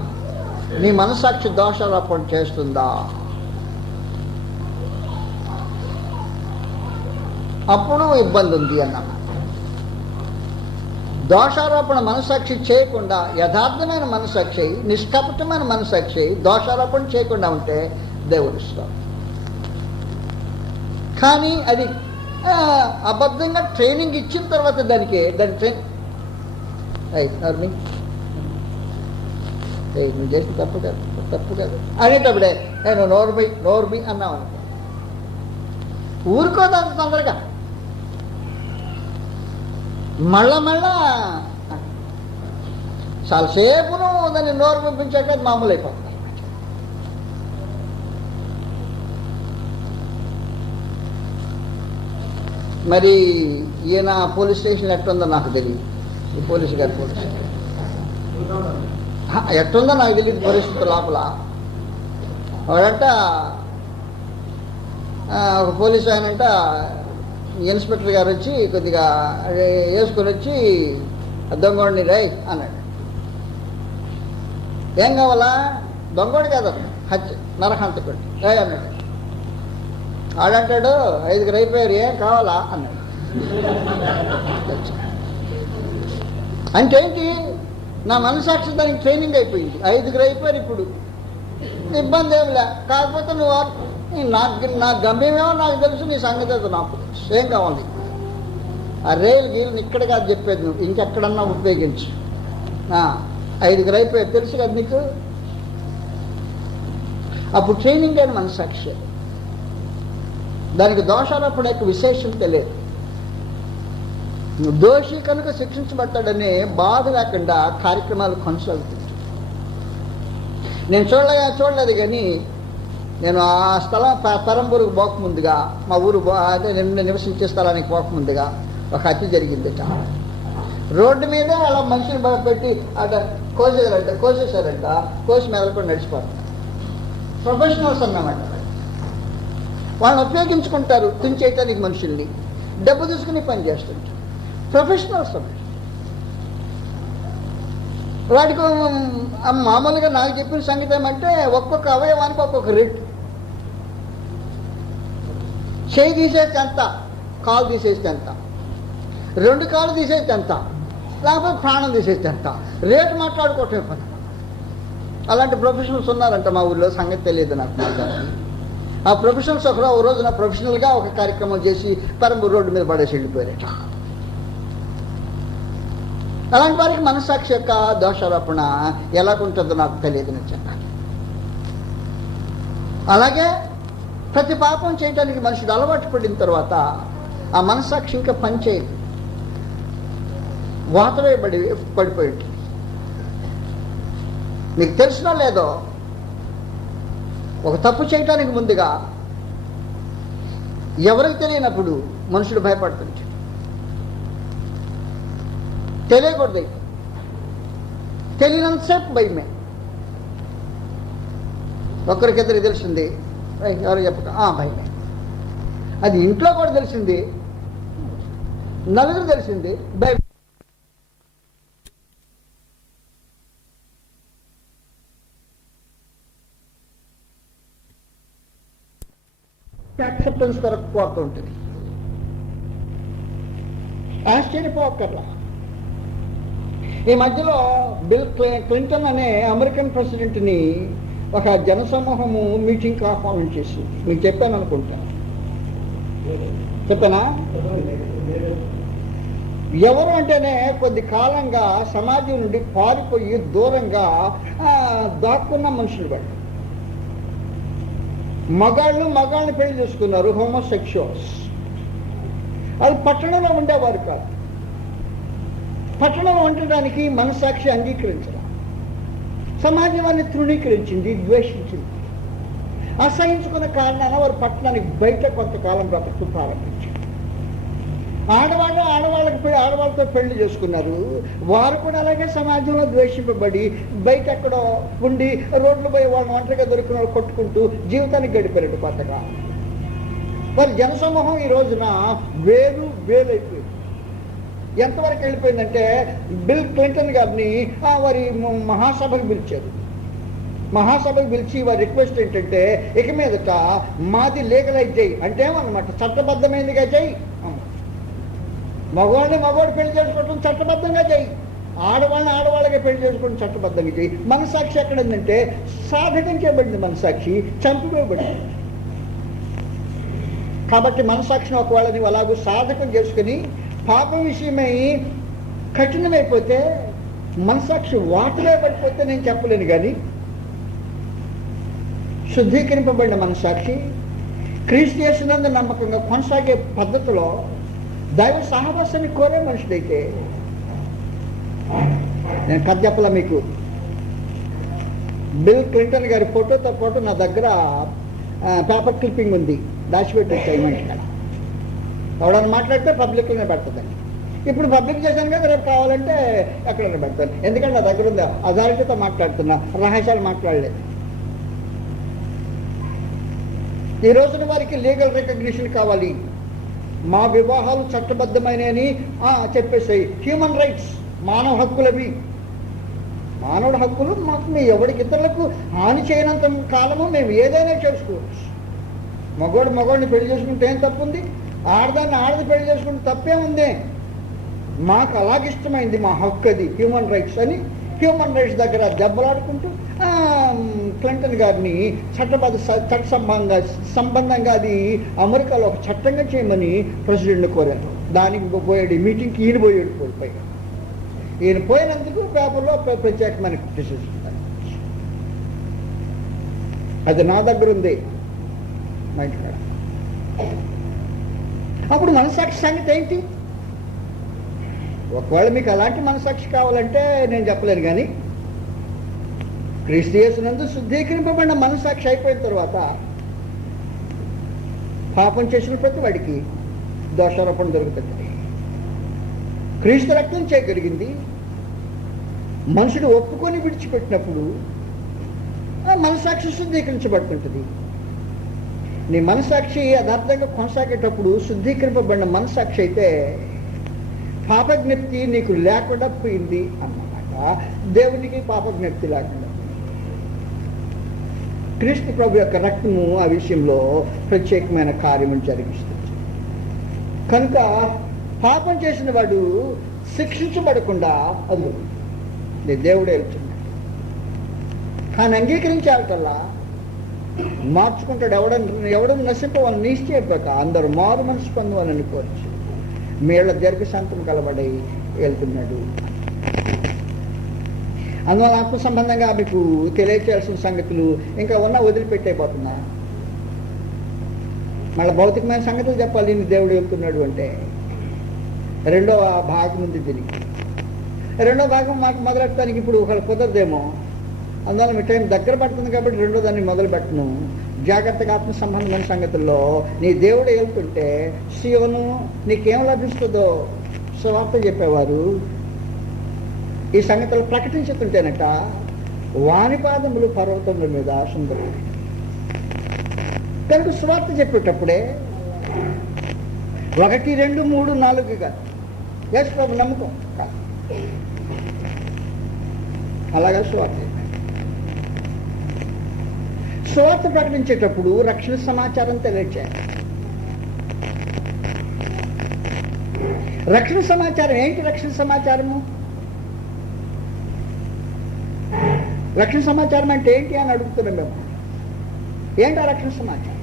నీ మనస్సాక్షి దోషారోపణ చేస్తుందా? అప్పుడు ఇబ్బంది ఉంది అన్నాను. దోషారోపణ మనస్సాక్షి చేయకుండా యథార్థమైన మనస్సాక్షి, నిష్కపటమైన మనస్సాక్షి దోషారోపణ చేయకుండా ఉంటే దేవుని ఇష్టం. కానీ అది అబద్ధంగా ట్రైనింగ్ ఇచ్చిన తర్వాత దాని నువ్వు చేసిన తప్పు కాదు అనేటప్పుడే నేను నోర్మి అన్నావు అనుకో, ఊరుకోదాంత తొందరగా మళ్ళా చాలాసేపును దాన్ని నోరు పంపించాక అది మామూలు అయిపోతుంది. మరి ఈయన పోలీస్ స్టేషన్ ఎట్టుందో నాకు తెలియదు, ఈ పోలీసు గారి పోలీస్ ఎట్టుందో నాకు తెలియదు పరిస్థితి. లోపల వాడంట ఒక పోలీసు ఆయనంట ఇన్స్పెక్టర్ గారు వచ్చి కొద్దిగా వేసుకొని వచ్చి దొంగోడిని రై అన్నాడు. ఏం కావాలా? దొంగోడు కాదు, నరహంతకుడు రై అన్నాడు. ఆడంటాడు 5 అయిపోయారు, ఏం కావాలా అన్నాడు. అంటే ఏంటి? నా మనసాక్షి దానికి ట్రైనింగ్ అయిపోయింది. 5 అయిపోయారు, ఇప్పుడు ఇబ్బంది ఏమిలే. కాకపోతే నువ్వు నా గమ్యమేమో నాకు తెలుసు, నీ సంగతి నాకు తెలుసు, ఏం కావాలి ఆ రైలు గీలను ఇక్కడ కాదు చెప్పేది, నువ్వు ఇంకెక్కడన్నా ఉపయోగించు. 5 అయిపోయాడు, తెలుసు కదా నీకు. అప్పుడు ట్రైనింగ్ అయిన మనసాక్షి, దానికి దోషారోపణ యొక్క విశేషం తెలియదు. దోషి కనుక శిక్షించబడతాడనే బాధ లేకుండా కార్యక్రమాలు కొనసాగుతుంది. నేను చూడలేదు కానీ నేను ఆ స్థలం పెరంబూరుకు పోకముందుగా, మా ఊరు అదే నేను నివసించే స్థలానికి పోకముందుగా ఒక హత్య జరిగిందట. రోడ్డు మీద అలా మనుషులు పెట్టి అట కోసేశారంట. కోసి మెదలుకొని నడిచిపోతారు. ప్రొఫెషనల్స్ అన్నమాట. వాళ్ళని ఉపయోగించుకుంటారు తుంచేయటానికి మనుషుల్ని, డబ్బు తీసుకుని పని చేస్తుంటారు. ప్రొఫెషనల్స్ అన్నమాట. వాడికి మామూలుగా నాకు చెప్పిన సంగతి ఏమంటే ఒక్కొక్క అవయవానికి ఒక్కొక్క రేటు. చేయి తీసేస్తే ఎంత, కాలు తీసేస్తే ఎంత, 2 కాళ్ళు తీసేస్తే ఎంత, లేకపోతే ప్రాణం తీసేస్తే ఎంత, రేటు మాట్లాడుకోవటమే పని. అలాంటి ప్రొఫెషనల్స్ ఉన్నారంట మా ఊళ్ళో, సంగతి తెలియదు నాకు. ఆ ప్రొఫెషనల్స్ ఒక రోజున ప్రొఫెషనల్గా ఒక కార్యక్రమం చేసి పెరంబూరు రోడ్డు మీద పడేసి వెళ్ళిపోయారట. అలాంటి వారికి మనస్సాక్షి యొక్క దోషారోపణ ఎలాగుంటుందో నాకు తెలియదు నిజంగా. అలాగే ప్రతి పాపం చేయడానికి మనుషుడు అలవాటు పడిన తర్వాత ఆ మనస్సాక్షి ఇంకా పని చేయదు, వాతవేయబడి పడిపోయి ఉంటుంది. మీకు తెలిసినా లేదో, ఒక తప్పు చేయటానికి ముందుగా ఎవరికి తెలియనప్పుడు మనుషుడు భయపడుతుంటాడు. తెలియకూడదు, తెలియనంతసేపు భయమే. ఒకరికిద్దరికి తెలిసింది, ఎవరు చెప్పక భయమే. అది ఇంట్లో కూడా తెలిసింది, నలుగురు తెలిసింది, భయం. యాక్సెప్టెన్స్ కొరకు పోతూ ఉంటుంది. ఆశ్చర్యపోకర్లా. ఈ మధ్యలో బిల్ క్లింటన్ అనే అమెరికన్ ప్రెసిడెంట్ని ఒక జనసమూహము మీటింగ్కి ఆహ్వానం చేసి, మీకు చెప్పాను అనుకుంటా, చెప్పానా? ఎవరు అంటేనే కొద్ది కాలంగా సమాజం నుండి పారిపోయి దూరంగా దాక్కున్న మనుషులు పడ్డారు. మగాళ్ళని పెళ్లి చేసుకున్నారు, హోమోసెక్షువల్స్. అది పట్టణంలో ఉండేవారు కాదు. పట్టణంలో ఉండడానికి మనస్సాక్షి అంగీకరించాలి. సమాజం వారిని తృణీకరించింది, ద్వేషించింది. అసహించుకున్న కారణాన వారు పట్టణానికి బయట కొంతకాలం బ్రతుకు ప్రారంభించారు. ఆడవాళ్ళతో పెళ్లి చేసుకున్నారు. వారు కూడా అలాగే సమాజంలో ద్వేషింపబడి బయట ఎక్కడో ఉండి రోడ్లు పోయి వాళ్ళని ఒంటరిగా దొరికిన వాళ్ళు కొట్టుకుంటూ జీవితానికి గడిపారు కొత్తగా. వారి జనసమూహం ఈ రోజున వేలైపోయింది. ఎంతవరకు వెళ్ళిపోయిందంటే బిల్ క్లింటన్ గారిని వారి మహాసభకు పిలిచారు. మహాసభకు పిలిచి వారి రిక్వెస్ట్ ఏంటంటే, ఇక మీదట మాది లీగలైజ్ చేయి అంటే ఏమన్నమాట, చట్టబద్ధమైనదిగా చేయి. మగవాడు పెళ్లి చేసుకోవడం చట్టబద్ధంగా చేయి, ఆడవాళ్ళకి పెళ్లి చేసుకోవడం చట్టబద్ధంగా చేయి. మనసాక్షి ఎక్కడుందంటే సాధకం చేయబడింది, మనసాక్షి చంపివేయబడింది. కాబట్టి మనసాక్షిని ఒకవేళ నీవు అలాగూ సాధకం చేసుకుని పాపం విషయమై కఠినమైపోతే, మనసాక్షి వాటిలో పడిపోతే నేను చెప్పలేను. కానీ శుద్ధీకరింపబడిన మనసాక్షి క్రీస్తు యేసునందు నమ్మకంగా కొనసాగే పద్ధతిలో దైవ సహవాసాన్ని కోరే మనుషుడైతే, నేను కథ చెప్పలా మీకు, బిల్ క్లింటన్ గారి ఫోటోతో పాటు నా దగ్గర పేపర్ క్లిప్పింగ్ ఉంది, దాచిపెట్టి వచ్చాయి. ఇక్కడ ఎవడన్నా మాట్లాడితే పబ్లిక్లోనే పెడతాదండి. ఇప్పుడు పబ్లిక్ చేశాను కదా, రేపు కావాలంటే ఎక్కడైనా పెడతాను. ఎందుకంటే నా దగ్గర ఉందా, అథారిటీతో మాట్లాడుతున్నా, రహస్యాలు మాట్లాడలేదు. ఈ రోజున వారికి లీగల్ రికగ్నిషన్ కావాలి. మా వివాహాలు చట్టబద్ధమైనవి చెప్పేసాయి. హ్యూమన్ రైట్స్, మానవ హక్కులవి. మానవుడి హక్కులు మాకు మేము ఎవరికి ఇతరులకు హాని చేయనంత కాలము మేము ఏదైనా చేసుకోవచ్చు. మగవాడిని పెళ్లి చేసుకుంటే ఏం తప్పుంది? ఆడది పెళ్లి చేసుకుంటే తప్పేముంది? మాకు అలాగిష్టమైంది, మా హక్కు అది, హ్యూమన్ రైట్స్ అని హ్యూమన్ రైట్స్ దగ్గర దెబ్బలాడుకుంటూ క్లింటన్ గారిని చట్ట సంబంధంగా అది అమెరికాలో ఒక చట్టంగా చేయమని ప్రెసిడెంట్ని కోరారు. దానికి పోయాడు, ఈ మీటింగ్కి ఈయన పోయాడు. పైగా ఈయన పోయినందుకు పేపర్లో ప్రత్యేకమైన క్రిటిసిజం. అది నా దగ్గర ఉంది మా ఇంటికాడ. అప్పుడు మనసాక్షి సంగతి ఏంటి? ఒకవేళ మీకు అలాంటి మనసాక్షి కావాలంటే నేను చెప్పలేను, కానీ క్రీస్తు యేసునందు శుద్ధీకరింపబడిన మనసాక్షి అయిపోయిన తర్వాత పాపం చేసిన ప్రతి వాడికి దోషారోపణ దొరుకుతుంది. క్రీస్తు రక్తం చేయగలిగింది. మనుషుడు ఒప్పుకొని విడిచిపెట్టినప్పుడు ఆ మనసాక్షి శుద్ధీకరించబడుతుంటుంది. నీ మనసాక్షి యథార్థంగా కొనసాగేటప్పుడు శుద్ధీకరింపబడిన మనసాక్షి అయితే పాపజ్ఞప్తి నీకు లేకుండా పోయింది అన్నమాట. దేవునికి పాపజ్ఞప్తి లేకుండా. క్రీస్తు ప్రభు యొక్క రక్తము ఆ విషయంలో ప్రత్యేకమైన కార్యము జరిగిస్తుంది. కనుక పాపం చేసిన వాడు శిక్షించబడకుండా అది దేవుడే వెళ్తున్నాడు. కానీ అంగీకరించాలకల్లా మార్చుకుంటాడు. ఎవడని నశింపవాలని నిశ్చయపక అందరూ మారు మనసు పొందవాలని కోర్చు మేళ్ళ దీర్ఘశాంతం కలబడి వెళ్తున్నాడు. అందువల్ల ఆత్మ సంబంధంగా మీకు తెలియచేయాల్సిన సంగతులు ఇంకా వదిలిపెట్టైపోతున్నా. మళ్ళీ భౌతికమైన సంగతులు చెప్పాలి. నేను దేవుడు వెళ్తున్నాడు అంటే రెండవ భాగం ఉంది. దీనికి రెండో భాగం మాకు మొదలెట్టడానికి ఇప్పుడు ఒక కుదరదేమో. అందువల్ల మీ టైం దగ్గర పడుతుంది కాబట్టి రెండో దాన్ని మొదలు పెట్టను. జాగ్రత్తగా ఆత్మ సంబంధమైన సంగతుల్లో నీ దేవుడు వెళ్తుంటే సియోను నీకేం లభిస్తుందో సువార్త చెప్పేవారు ఈ సంగతులు ప్రకటించుతుంటేనట వాని పాదములు పర్వతముల మీద సుందరం. కనుక సువార్త చెప్పేటప్పుడే 1, 2, 3, 4 కాదు. యేసు ప్రభు నమ్మకం కాదు. అలాగా సువార్త ప్రకటించేటప్పుడు రక్షణ సమాచారం తెలియచేయాలి. రక్షణ సమాచారం ఏంటి? రక్షణ సమాచారము రక్షణ సమాచారం అంటే ఏంటి అని అడుగుతున్నాం మేము. ఏంటి ఆ రక్షణ సమాచారం?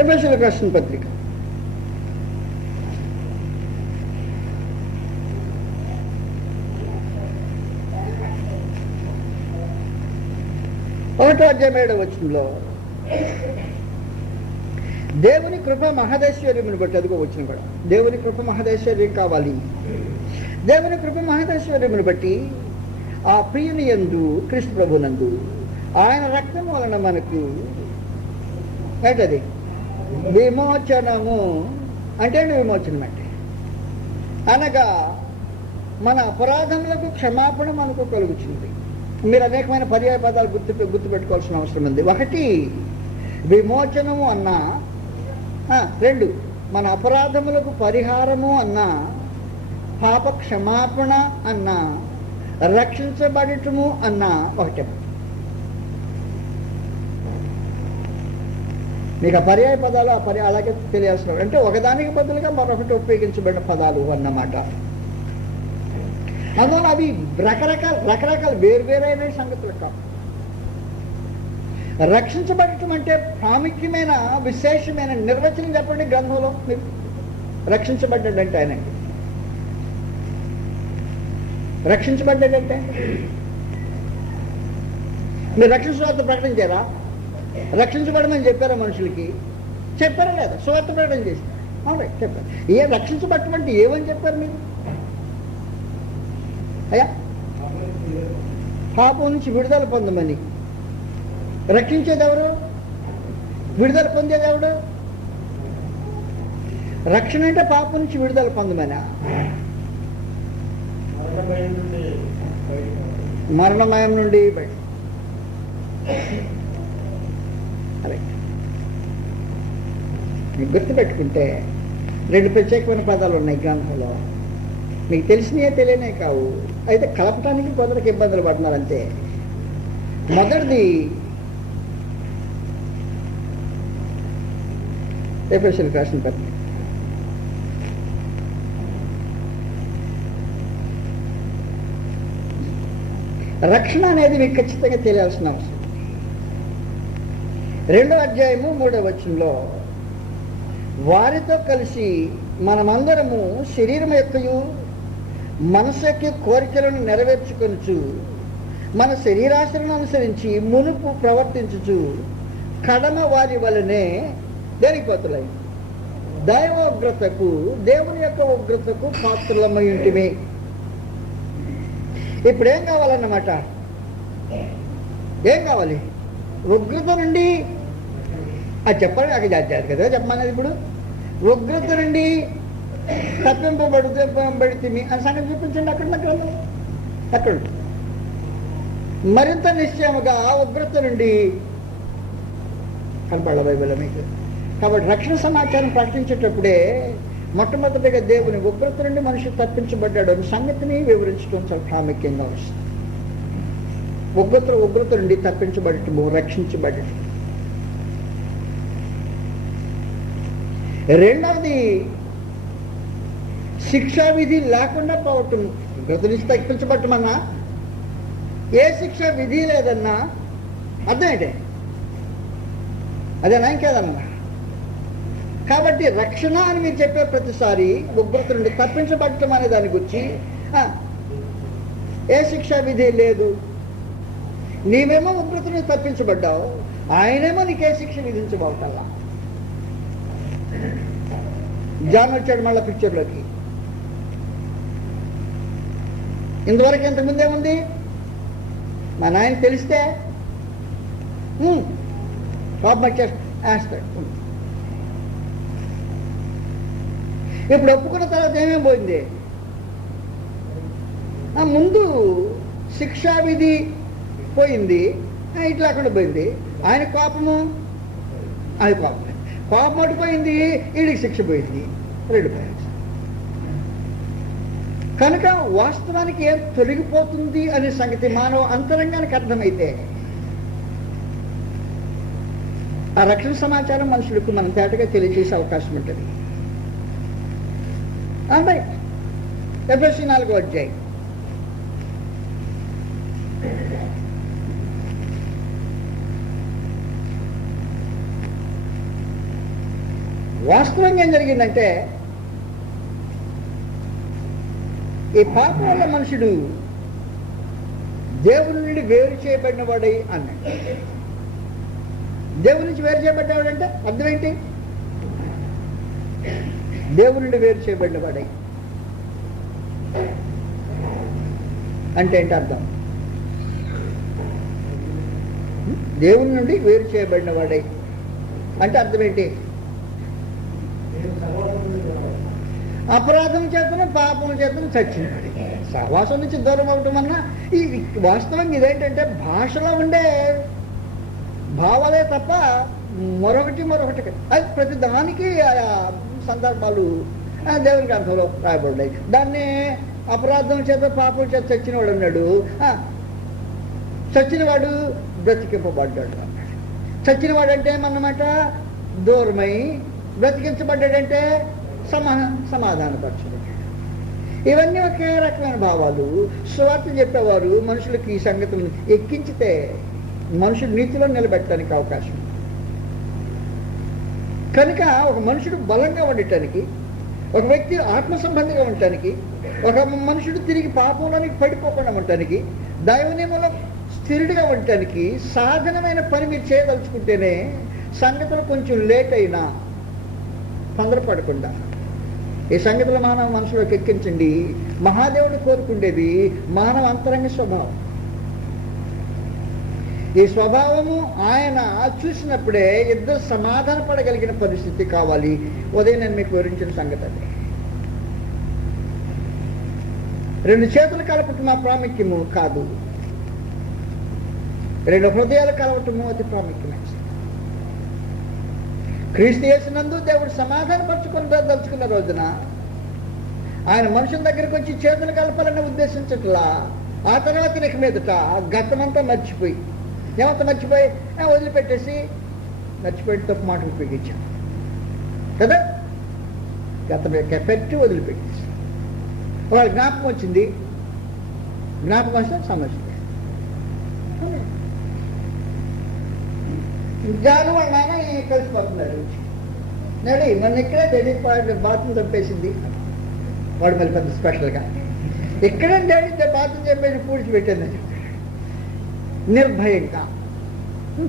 ఎఫెసీయులకు రాసిన పత్రిక 1వ అధ్యాయం 7వ వచనంలో దేవుని కృప మహదైశ్వర్యమును బట్టి, అదిగో వచ్చిన కూడా దేవుని కృప మహదైశ్వర్యం కావాలి. దేవుని కృప మహదైశ్వర్యమును బట్టి ఆ ప్రియుని యందు క్రీస్తు ప్రభునందు ఆయన రక్తం వలన మనకు ఏంటది విమోచనము. అంటే విమోచనం అంటే అనగా మన అపరాధములకు క్షమాపణ మనకు కలుగుతుంది. మీరు అనేకమైన పర్యాయ పదాలు గుర్తుపెట్టుకోవాల్సిన అవసరం ఉంది. 1 విమోచనము అన్నా, 2 మన అపరాధములకు పరిహారము అన్నా, పాప క్షమాపణ అన్నా, రక్షించబడటము అన్నా ఒకటే. మీకు ఆ పర్యాయ పదాలు అలాగే తెలియాల్సిన అంటే ఒకదానికి బదులుగా మరొకటి ఉపయోగించబడిన పదాలు అన్నమాట. అందువల్ల అవి రకరకాల వేరువేరైన సంగతులు కావు. రక్షించబడటం అంటే ప్రాముఖ్యమైన విశేషమైన నిర్వచనం చెప్పండి గ్రంథంలో. మీరు రక్షించబడ్డాడంటే ఆయనండి రక్షించబడ్డాడంటే మీరు రక్షణ సువార్త ప్రకటించారా? రక్షించబడమని చెప్పారా? మనుషులకి చెప్పారా లేదా? సువార్త ప్రకటన చేశారు. అవునా, చెప్పారు. రక్షించబడటం అంటే ఏమని చెప్పారు మీరు? అయ్యా పాపం నుంచి విడుదల పొందమని. రక్షించేది ఎవరు? విడుదల పొందేది ఎవడు? రక్షణ అంటే పాపం నుంచి విడుదల పొందమని. మరణమయం నుండి బయట. అదే మీకు గుర్తుపెట్టుకుంటే 2 ప్రత్యేకమైన పదాలు ఉన్నాయి గ్రంథంలో. మీకు తెలిసినయే తెలియనే కావు. అయితే కలపటానికి కొందరికి ఇబ్బందులు పడుతున్నారంతే. మొదటిది ఎఫెసీయులకు రాసిన పత్రిక రక్షణ అనేది మీకు ఖచ్చితంగా తెలియాల్సిన అవసరం. 2వ అధ్యాయము 3వ వచనంలో వారితో కలిసి మనమందరము శరీరం యొక్కయు మనసు యొక్క కోరికలను నెరవేర్చుకొనుచు మన శరీరాశలను అనుసరించి మునుపు ప్రవర్తించుచు కడమ వారి వలనే జరిగిపోతున్నాయి దైవోగ్రతకు దేవుని యొక్క ఉగ్రతకు పాత్రలమై ఉంటిమి. ఇప్పుడేం కావాలన్నమాట? ఏం కావాలి? ఉగ్రత నుండి అది చెప్పాలి, అక్కడ చేస్తారు కదా చెప్పమన్నది. ఇప్పుడు ఉగ్రత నుండి తప్పింపబడితే అని సంగతి చూపించండి. అక్కడ మరింత నిశ్చయముగా ఉగ్రత నుండి కనపడాలి బైబిల్ మీకు. కాబట్టి రక్షణ సమాచారం ప్రకటించేటప్పుడే మొట్టమొదటిగా దేవుని ఉగ్రత నుండి మనిషి తప్పించబడ్డాడు అనే సంగతిని వివరించడం చాలా ప్రాముఖ్యంగా వస్తుంది. ఉగ్రత నుండి తప్పించబడటము, రక్షించబడటం. రెండవది శిక్షా విధి లేకుండా పోవటం. ఉగ్రత నుంచి తప్పించబడటమన్నా ఏ శిక్షా విధి లేదన్నా అర్థం ఏంటే? అదేనా ఇంకేదన్నా? కాబట్టి రక్షణ అని మీరు చెప్పే ప్రతిసారి ఉగ్రత నుండి తప్పించబడటం అనే దాని గురించి ఏ శిక్షా విధి లేదు. నీవేమో ఉగ్రత నుండి తప్పించబడ్డావు, ఆయనేమో నీకే శిక్ష విధించబోతల్లా. జాన్ వచ్చాడు మళ్ళా పిక్చర్లోకి. ఇంతవరకు ఇంతకుముందు ఏముంది? మా నాయన తెలిస్తే కోపం వేస్తాడు. ఇప్పుడు ఒప్పుకున్న తర్వాత ఏమేమి పోయింది? ముందు శిక్షా విధి పోయింది, ఇట్లా అక్కడ పోయింది. ఆయన కోపము, అది కోపం అటుపోయింది, వీడికి శిక్ష పోయింది. 2 పోయింది. కనుక వాస్తవానికి ఏం తొలగిపోతుంది అనే సంగతి మానవ అంతరంగానికి అర్థమైతే ఆ రక్షణ సమాచారం మనుషులకు మనం తేటగా తెలియజేసే అవకాశం ఉంటుంది. ఎఫెసీ 4వ అధ్యాయం వాస్తవంగా ఏం జరిగిందంటే, ఈ పాపం వల్ల మనుషుడు దేవుని నుండి వేరు చేయబడిన వాడై అన్నాడు. దేవుని నుంచి వేరు చేయబడ్డాడంటే అర్థం ఏంటి? దేవుని నుండి వేరు చేయబడిన వాడై అంటే ఏంటి అర్థం? దేవుని నుండి వేరు చేయబడిన వాడై అంటే అర్థం ఏంటి? అపరాధం చేతను పాపం చేతను చచ్చినవాడు. సహవాసం నుంచి దూరం అవటం అన్నా ఈ వాస్తవంగా ఇదేంటంటే భాషలో ఉండే భావాలే తప్ప మరొకటి అది ప్రతి దానికి ఆయా సందర్భాలు దేవుని గ్రంథంలో రాయబడ్డాయి. దాన్ని అపరాధం చేత పాపం చేత చచ్చినవాడు అన్నాడు. చచ్చినవాడు బ్రతికింపబడ్డాడు అన్నాడు. చచ్చినవాడు అంటే అన్నమాట దూరమై, బ్రతికించబడ్డాడంటే సమాధానపరచబడ్డాడు. ఇవన్నీ ఒకే రకమైన భావాలు. సువార్త చెప్పేవారు మనుషులకి ఈ సంగతులను ఎక్కించితే మనుషులు నీతిలో నిలబెట్టడానికి అవకాశం. కనుక ఒక మనుషుడు బలంగా ఉండటానికి, ఒక వ్యక్తి ఆత్మ సంబంధిగా ఉండటానికి, ఒక మనుషుడు తిరిగి పాపంలోనికి పడిపోకుండా ఉండటానికి, దైవనియమంలో స్థిరుడిగా ఉండటానికి సాధనమైన పని మీరు చేయదలుచుకుంటేనే సంగతులు కొంచెం లేట్ అయినా తొందరపడకుండా ఈ సంగతులు మానవ మనసులోకి ఎక్కించండి. మహాదేవుడు కోరుకుండేది మానవ అంతరంగ స్వభావం. ఈ స్వభావము ఆయన చూసినప్పుడే ఇద్దరు సమాధాన పడగలిగిన పరిస్థితి కావాలి. ఉదయం నేను మీకు వివరించిన సంగతి అది. 2 చేతులు కలపటం ఆ ప్రాముఖ్యము కాదు, 2 హృదయాలు కలవటము అతి ప్రాముఖ్యమైన. క్రీస్తు యేసునందు దేవుడు దలుచుకున్న రోజున ఆయన మనుషుల దగ్గరికి వచ్చి చేతులు కలపాలని ఉద్దేశించట్లా. ఆ తర్వాత ఇక మీదట గతమంతా మర్చిపోయి వదిలిపెట్టేసి మర్చిపోయి తప్పు మాటలు ఉపయోగించాం కదా. గతం యొక్క ఎఫెక్ట్ వదిలిపెట్టేసి వాళ్ళ జ్ఞాపకం వచ్చింది, జ్ఞాపకం వస్తే సమస్య. జాను వాళ్ళ నాన్న కలిసిపోతున్నాడు. నడి నన్ను ఇక్కడే డాడీ బాత్రూమ్ చంపేసింది. వాడు మళ్ళీ పెద్ద స్పెషల్గా ఇక్కడే డాడీ బాత్రూమ్ చంపేసి పూడ్చిపెట్టిందని చెప్పాడు నిర్భయంగా.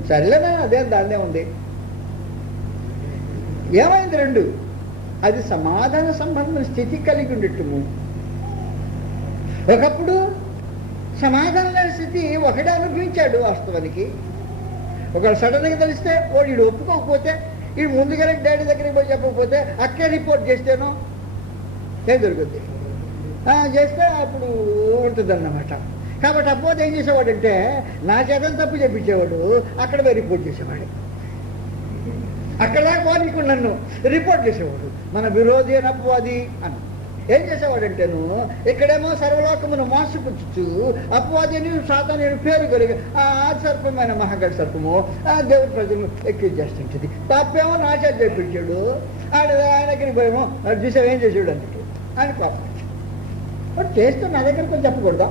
సర్లేనా, అదే దాన్నే ఉంది. ఏమైంది? రెండు, అది సమాధాన సంబంధం స్థితి కలిగి ఉండటము. ఒకప్పుడు సమాధానం లేని స్థితి ఒకడే అనుభవించాడు వాస్తవానికి. ఒకవేళ సడన్గా తెలిస్తే వాడు వీడు ఒప్పుకోకపోతే, వీడు ముందుగానే డాడీ దగ్గరికి పోయి చెప్పకపోతే, అక్కే రిపోర్ట్ చేస్తేనో ఏం జరుగుద్ది? చేస్తే అప్పుడు ఉంటుందన్నమాట. కాబట్టి అపోతే ఏం చేసేవాడంటే నా చేత తప్పు చెప్పించేవాడు, అక్కడ పోయి రిపోర్ట్ చేసేవాడు. అక్కడ దాకా నన్ను రిపోర్ట్ చేసేవాడు, మన విరోధి అని అపవాది అని. ఏం చేసేవాడంటేను ఇక్కడేమో సర్వలోకమును మోసపుచ్చు అపవాదిని సాతాను పేరు కలిగి ఆ సర్పమైన మహాగఢ సర్పము దేవుడి ప్రజలు ఎక్కువ చేస్తుంటుంది. పాపేమో నా చేత చెప్పించాడు, ఆయన దగ్గరికి పోయేమో చూసావు ఏం చేసాడు అందుకే అని పాపం వాడు చేస్తే నా దగ్గర కొంచెం చెప్పకూడదా?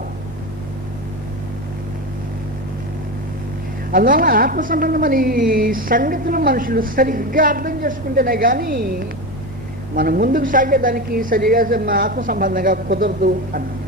అందువల్ల ఆత్మ సంబంధమని సంగతులు మనుషులు సరిగ్గా అర్థం చేసుకుంటేనే కానీ మనం ముందుకు సాగేదానికి సరిగా ఆత్మ సంబంధంగా కుదరదు అన్నాం.